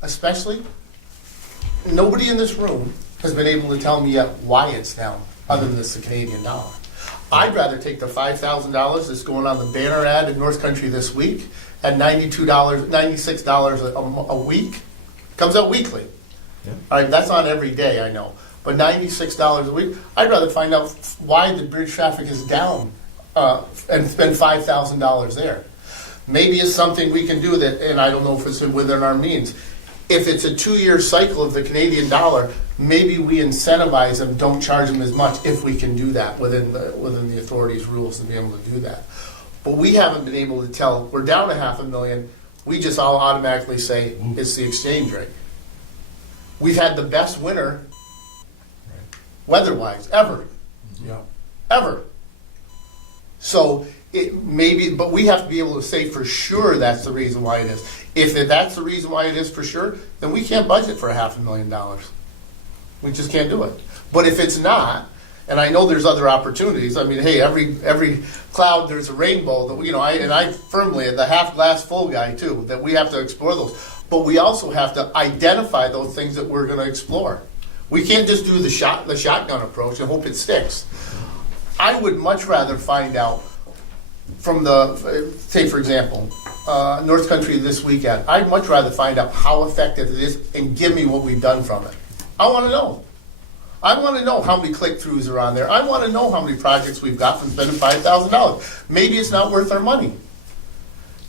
nobody in this room has been able to tell me yet why it's down other than it's the Canadian dollar. I'd rather take the $5,000 that's going on the banner ad in North Country this week at $92, $96 a week. Comes out weekly. Yeah. All right, that's not every day, I know, but $96 a week. I'd rather find out why the bridge traffic is down and spend $5,000 there. Maybe it's something we can do that, and I don't know if it's within our means. If it's a 2-year cycle of the Canadian dollar, maybe we incentivize them, don't charge them as much if we can do that within the authority's rules to be able to do that. But we haven't been able to tell, we're down to $500,000, we just all automatically say it's the exchange rate. We've had the best winter, weather-wise, ever. Yeah. Ever. So it maybe, but we have to be able to say for sure that's the reason why it is. If that's the reason why it is for sure, then we can't budget for $500,000. We just can't do it. But if it's not, and I know there's other opportunities. I mean, hey, every cloud there's a rainbow. That I firmly the half glass full guy too. That we have to explore those, but we also have to identify those things that we're going to explore. We can't just do the shotgun approach and hope it sticks. I would much rather find out from say for example, North Country this weekend. I'd much rather find out how effective it is and give me what we've done from it. I want to know. I want to know how many click-throughs are on there. I want to know how many projects we've got from spending $5,000. Maybe it's not worth our money.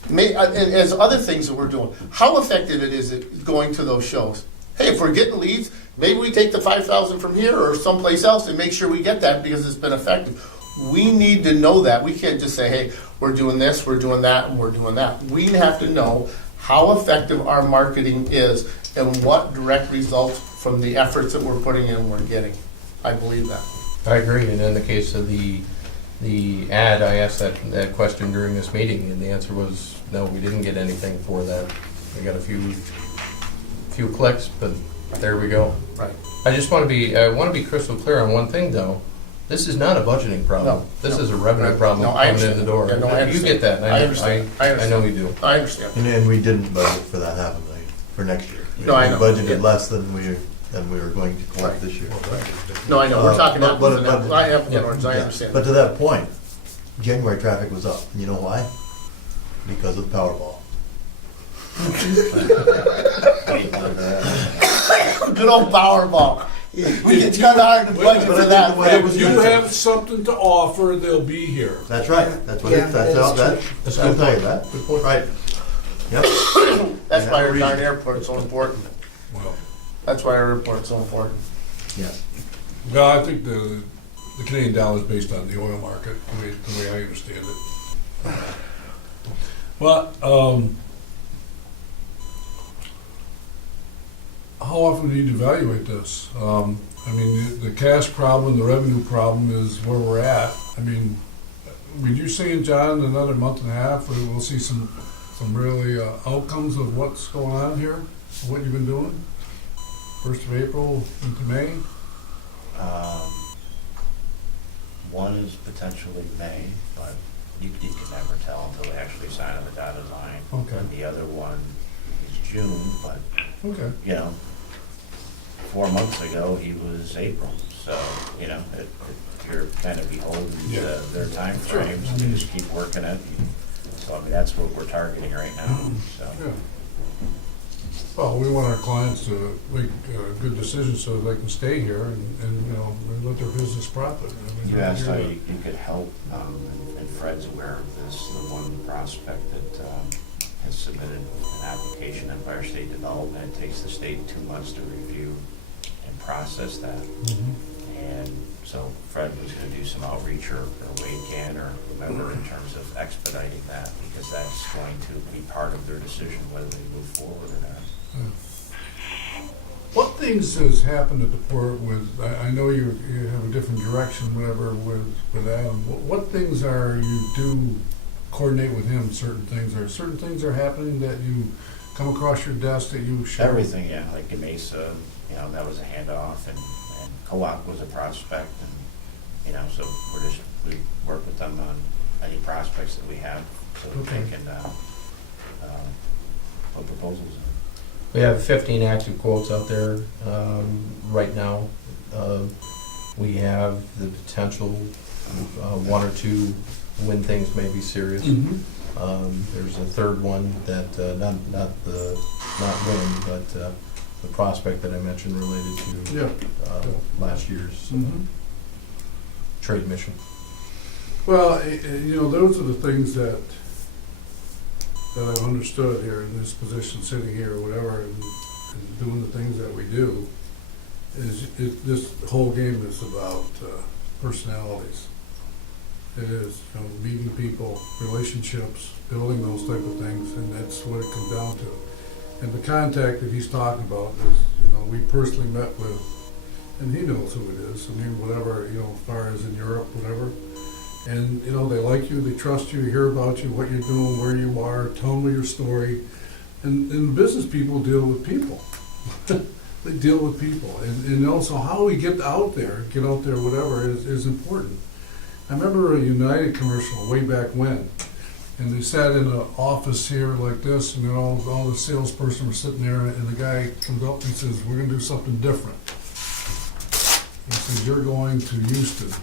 And as other things that we're doing, how effective it is at going to those shows. Hey, if we're getting leads, maybe we take the $5,000 from here or someplace else and make sure we get that because it's been effective. We need to know that. We can't just say, hey, we're doing this, we're doing that, and we're doing that. We have to know how effective our marketing is and what direct results from the efforts that we're putting in we're getting. I believe that. I agree, and in the case of the ad, I asked that question during this meeting, and the answer was, no, we didn't get anything for that. We got a few clicks, but there we go. Right. I just want to be crystal clear on one thing, though. This is not a budgeting problem. No, this no. is a revenue problem No, I coming in understand. the door. Yeah, no, I You understand. get that. I understand. I know you do. I understand. And we didn't budget for that $500,000 for next year. No, I know. We budgeted Yeah. less than we were going to collect this year. No, I know. We're talking but- apples and but- apples. I have yeah. oranges. I Yeah. understand. But to that point, January traffic was up. You know why? Because of the Powerball. Good old Powerball. It's kind of hard to budget But I for think that. the way it If was you meant to- have something to offer, they'll be here. That's right. That's what Yeah, it, that's that how is that, That's I'll good. tell you that. Good point. Right. Yep. That's why our reason. darn airport's so important. Well, That's why our airport's so important. Yeah. well, I think the Canadian dollar is based on the oil market, the way I understand it. But, how often do you evaluate this? I mean, the cash problem, the revenue problem is where we're at. I mean, you're saying, John, another month and a half, we'll see some really outcomes of what's going on here, what you've been doing? 1st of April into May? One is potentially May, but you can never tell until they actually sign on the dotted line. Okay. And the other one is June, but, Okay. 4 months ago, he was April. So, you're kind of beholden Yeah. to their time Sure. frames. And you just keep working it. So, I mean, that's what we're targeting right now, so. Yeah. Well, we want our clients to make good decisions so they can stay here and let their business profit. I mean, You asked how you're- you could help, and Fred's aware of this, the one prospect that has submitted an application in Fire State Development. It takes the state 2 months to review and process that. Mhm. And so Fred was gonna do some outreach, or Wade can, or whomever, in terms of expediting that, because that's going to be part of their decision whether they move forward or not. What things has happened at the port with, I know you have a different direction, whatever, with Adam. What things are you do coordinate with him, certain things? Are certain things are happening that you come across your desk that you share? Everything, yeah, like in Mesa, that was a handoff, and Co-op was a prospect, and, so we work with them on any prospects that we have, so that Okay. they can, put proposals in. We have 15 active quotes out there right now. We have the potential, one or two, when things may be serious. There's a third one that, not when, but the prospect that I mentioned related to Yeah. last year's trade mission. Well, those are the things that I've understood here in this position, sitting here or whatever, and doing the things that we do, this whole game is about personalities. It is, meeting people, relationships, building those type of things, and that's what it comes down to. And the contact that he's talking about is, we personally met with, and he knows who it is. I mean, whatever, as far as in Europe, whatever. And, they like you, they trust you, hear about you, what you're doing, where you are, tell them your story. And business people deal with people. They deal with people. And also how we get out there, whatever, is important. I remember a United commercial way back when, and they sat in an office here like this, and all the salesperson were sitting there, and the guy comes up and he says, "We're going to do something different." He says, "You're going to Houston.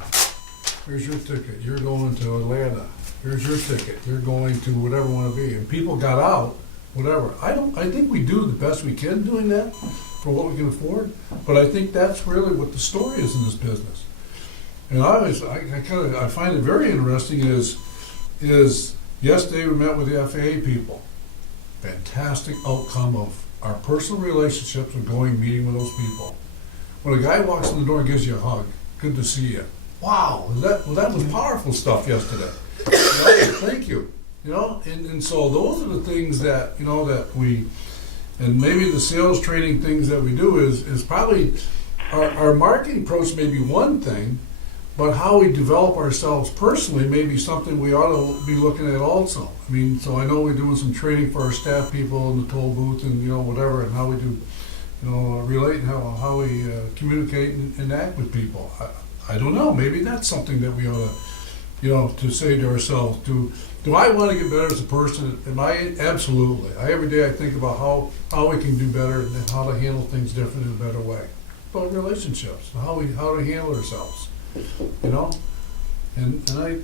Here's your ticket. You're going to Atlanta. Here's your ticket. You're going to whatever you want to be." And people got out, whatever. I think we do the best we can doing that for what we can afford, but I think that's really what the story is in this business. And I find it very interesting is yesterday we met with the FAA people. Fantastic outcome of our personal relationships and meeting with those people. When a guy walks in the door and gives you a hug, good to see you. Wow, that was powerful stuff yesterday. Thank you. And so those are the things that, that we, and maybe the sales training things that we do is probably, our marketing approach may be one thing, but how we develop ourselves personally may be something we ought to be looking at also. I mean, so I know we're doing some training for our staff people in the toll booth and, whatever, and how we do, relate and how we communicate and act with people. I don't know, maybe that's something that we ought to, to say to ourselves, do I want to get better as a person? Absolutely. Every day I think about how we can do better and how to handle things different in a better way. About relationships, how to handle ourselves. And I,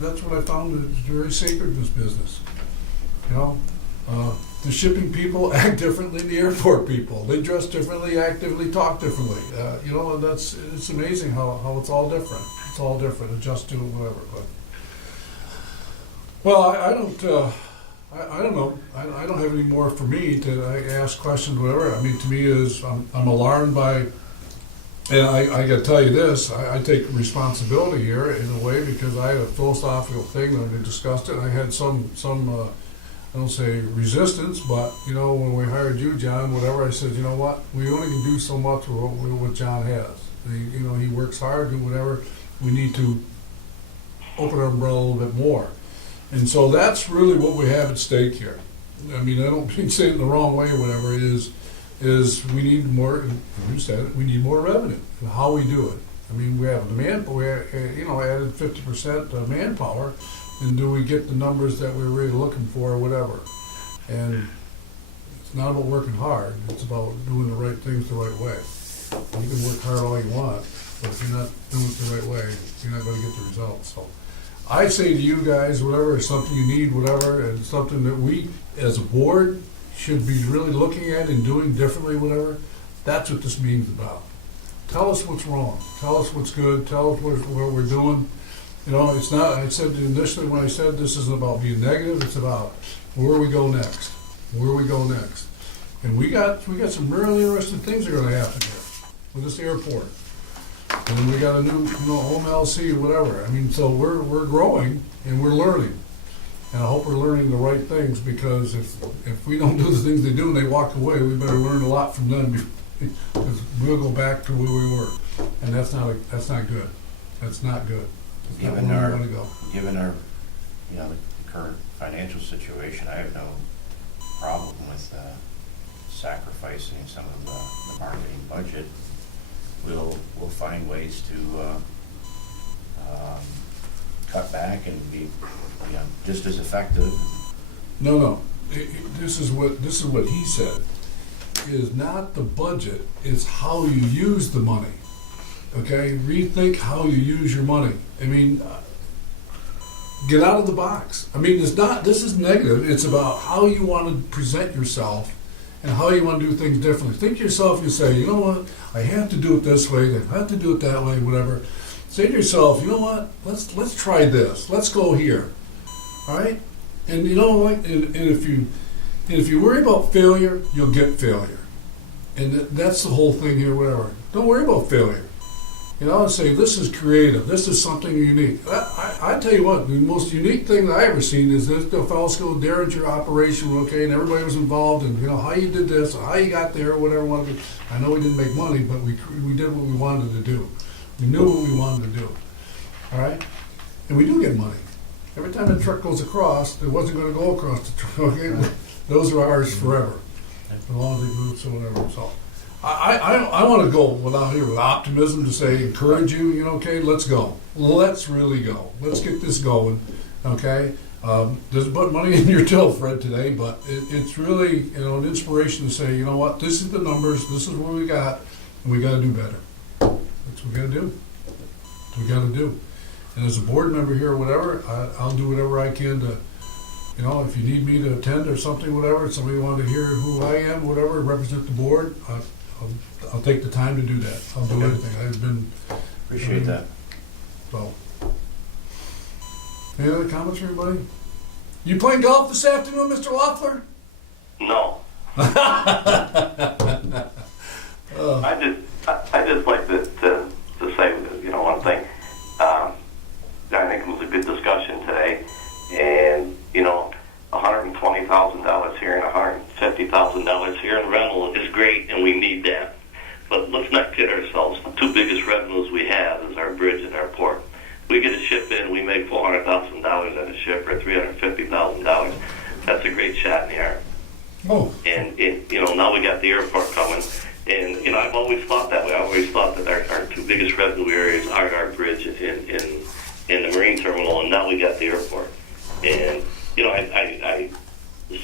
that's what I found is very sacred in this business. The shipping people act differently than the airport people. They dress differently, act differently, talk differently. And it's amazing how it's all different. It's all different, adjust to whatever. But well, I don't know. I don't have any more for me to ask questions, whatever. I mean, to me is I'm alarmed by. And I got to tell you this, I take responsibility here in a way because I had a philosophical thing that we discussed it. I had some I don't say resistance, but when we hired you, John, whatever, I said, what, we only can do so much with what John has. He works hard, do whatever. We need to open our umbrella a little bit more. And so that's really what we have at stake here. I mean, I don't mean say it in the wrong way or whatever, is we need more, you said it, we need more revenue, and how we do it. I mean, we have demand, but we added 50% manpower, and do we get the numbers that we're really looking for or whatever? And it's not about working hard, it's about doing the right things the right way. You can work hard all you want, but if you're not doing it the right way, you're not going to get the results. So I say to you guys, whatever is something you need, whatever, and something that we as a board should be really looking at and doing differently, whatever, that's what this meeting's about. Tell us what's wrong. Tell us what's good. Tell us what we're doing. It's not, I said initially when I said this isn't about being negative, it's about where we go next. Where we go next. And we got some really interesting things that are going to happen here with this airport. And we got a new, OMLC, whatever. I mean, so we're growing and we're learning. And I hope we're learning the right things, because if we don't do the things they do and they walk away, we better learn a lot from them, because we'll go back to where we were. And that's not good. That's not good. That's not where we want to go. Given our, the current financial situation, I have no problem with sacrificing some of the marketing budget. We'll find ways to cut back and be just as effective. No. This is what he said. It is not the budget, it's how you use the money. okay? Rethink how you use your money. I mean, get out of the box. I mean, this is negative. It's about how you want to present yourself and how you want to do things differently. Think to yourself, you say, you know what, I have to do it this way, I have to do it that way, whatever. Say to yourself, you know what, let's try this. Let's go here. All right? And you know what, and if you worry about failure, you'll get failure. And that's the whole thing here, whatever. Don't worry about failure. You know, and say, this is creative, this is something unique. I tell you what, the most unique thing that I ever seen is this, the fellows go there at your operation, okay, and everybody was involved, and you know, how you did this, how you got there, whatever. I know we didn't make money, but we did what we wanted to do. We knew what we wanted to do. All right? And we do get money. Every time the truck goes across, it wasn't going to go across the truck, okay? Those are ours forever, as long as they move, so whatever, so. I want to go without here with optimism to say, encourage you, you know, okay, let's go. Let's really go. Let's get this going, okay? There's put money in your till, Fred, today, but it's really, you know, an inspiration to say, you know what, this is the numbers, this is what we got, and we got to do better. That's what we got to do. That's what we got to do. And as a board member here or whatever, I'll do whatever I can to, you know, if you need me to attend or something, whatever, somebody wanted to hear who I am, whatever, represent the board, I'll take the time to do that. I'll do anything. I've been. Appreciate that. So. Any other comments from anybody? You playing golf this afternoon, Mr. Loeffler? No. I just like to say, you know, one thing. I think it was a good discussion today, and you know, $120,000 here and $150,000 here in rental is great, and we need that. But let's not kid ourselves. The two biggest revenues we have is our bridge and our port. We get a ship in, we make $400,000 at a ship, or $350,000. That's a great shot in the arm. Oh. And you know, now we got the airport coming, and you know, I've always thought that way. I always thought that our two biggest revenue areas are our bridge and the marine terminal, and now we got the airport. And you know, I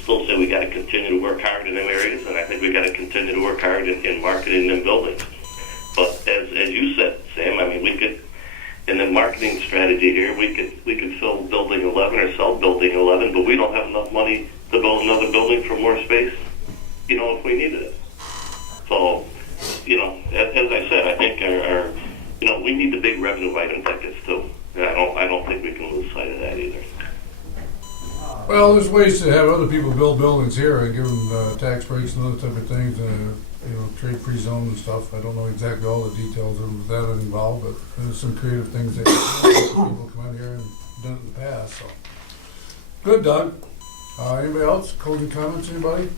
still say we got to continue to work hard in them areas, and I think we got to continue to work hard in marketing them buildings. But as you said, Sam, I mean, we could, in the marketing strategy here, we could fill building 11 or sell building 11, but we don't have enough money to build another building for more space, you know, if we needed it. So, you know, as I said, I think our you know, we need the big revenue item tickets too. And I don't think we can lose sight of that either. Well, there's ways to have other people build buildings here and give them tax breaks and other type of things, you know, trade-free zone and stuff. I don't know exactly all the details of that involved, but there's some creative things that people come in here and done it in the past. So, good, Doug. Anybody else? Closing comments? Anybody?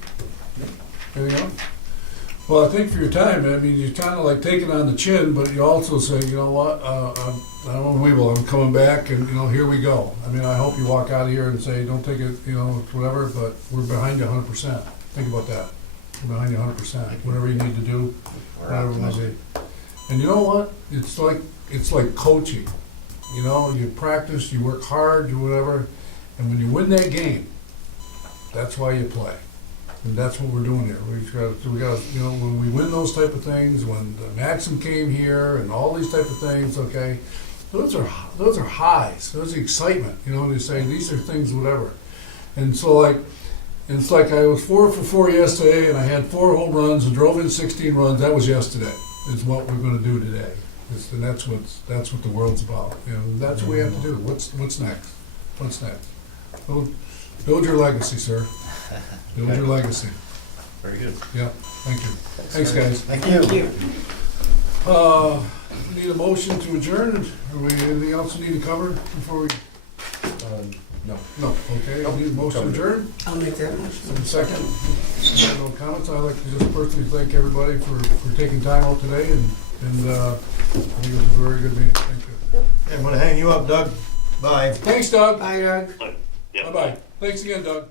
Anything else? Well, I think for your time, I mean, you kind of like take it on the chin, but you also say, you know what, I'm coming back, and, you know, here we go. I mean, I hope you walk out of here and say, don't take it, you know, whatever, but we're behind you 100%. Think about that. We're behind you 100%. Whatever you need to do, whatever it might be. And you know what? It's like coaching. You know, you practice, you work hard, you whatever, and when you win that game, that's why you play. And that's what we're doing here. We got, you know, when we win those type of things, when the Maxim came here and all these type of things, okay, those are highs. Those are excitement. You know, they say these are things, whatever. And so it's like I was 4 for 4 yesterday, and I had 4 home runs and drove in 16 runs. That was yesterday. Is what we're going to do today. And that's what the world's about. You know, that's what we have to do. What's next? What's next? Build your legacy, sir. Build your legacy. Very good. Yeah, thank you. Thanks, guys. Thank you. We need a motion to adjourn. Anything else we need to cover before we? No. No. Okay. I need a motion to adjourn. I'll make that motion. Second. No comments. I'd like to just personally thank everybody for taking time out today, and I think it was a very good meeting. Thank you. I'm gonna hang you up, Doug. Bye. Thanks, Doug. Bye, Doug. Yeah. Bye-bye. Thanks again, Doug.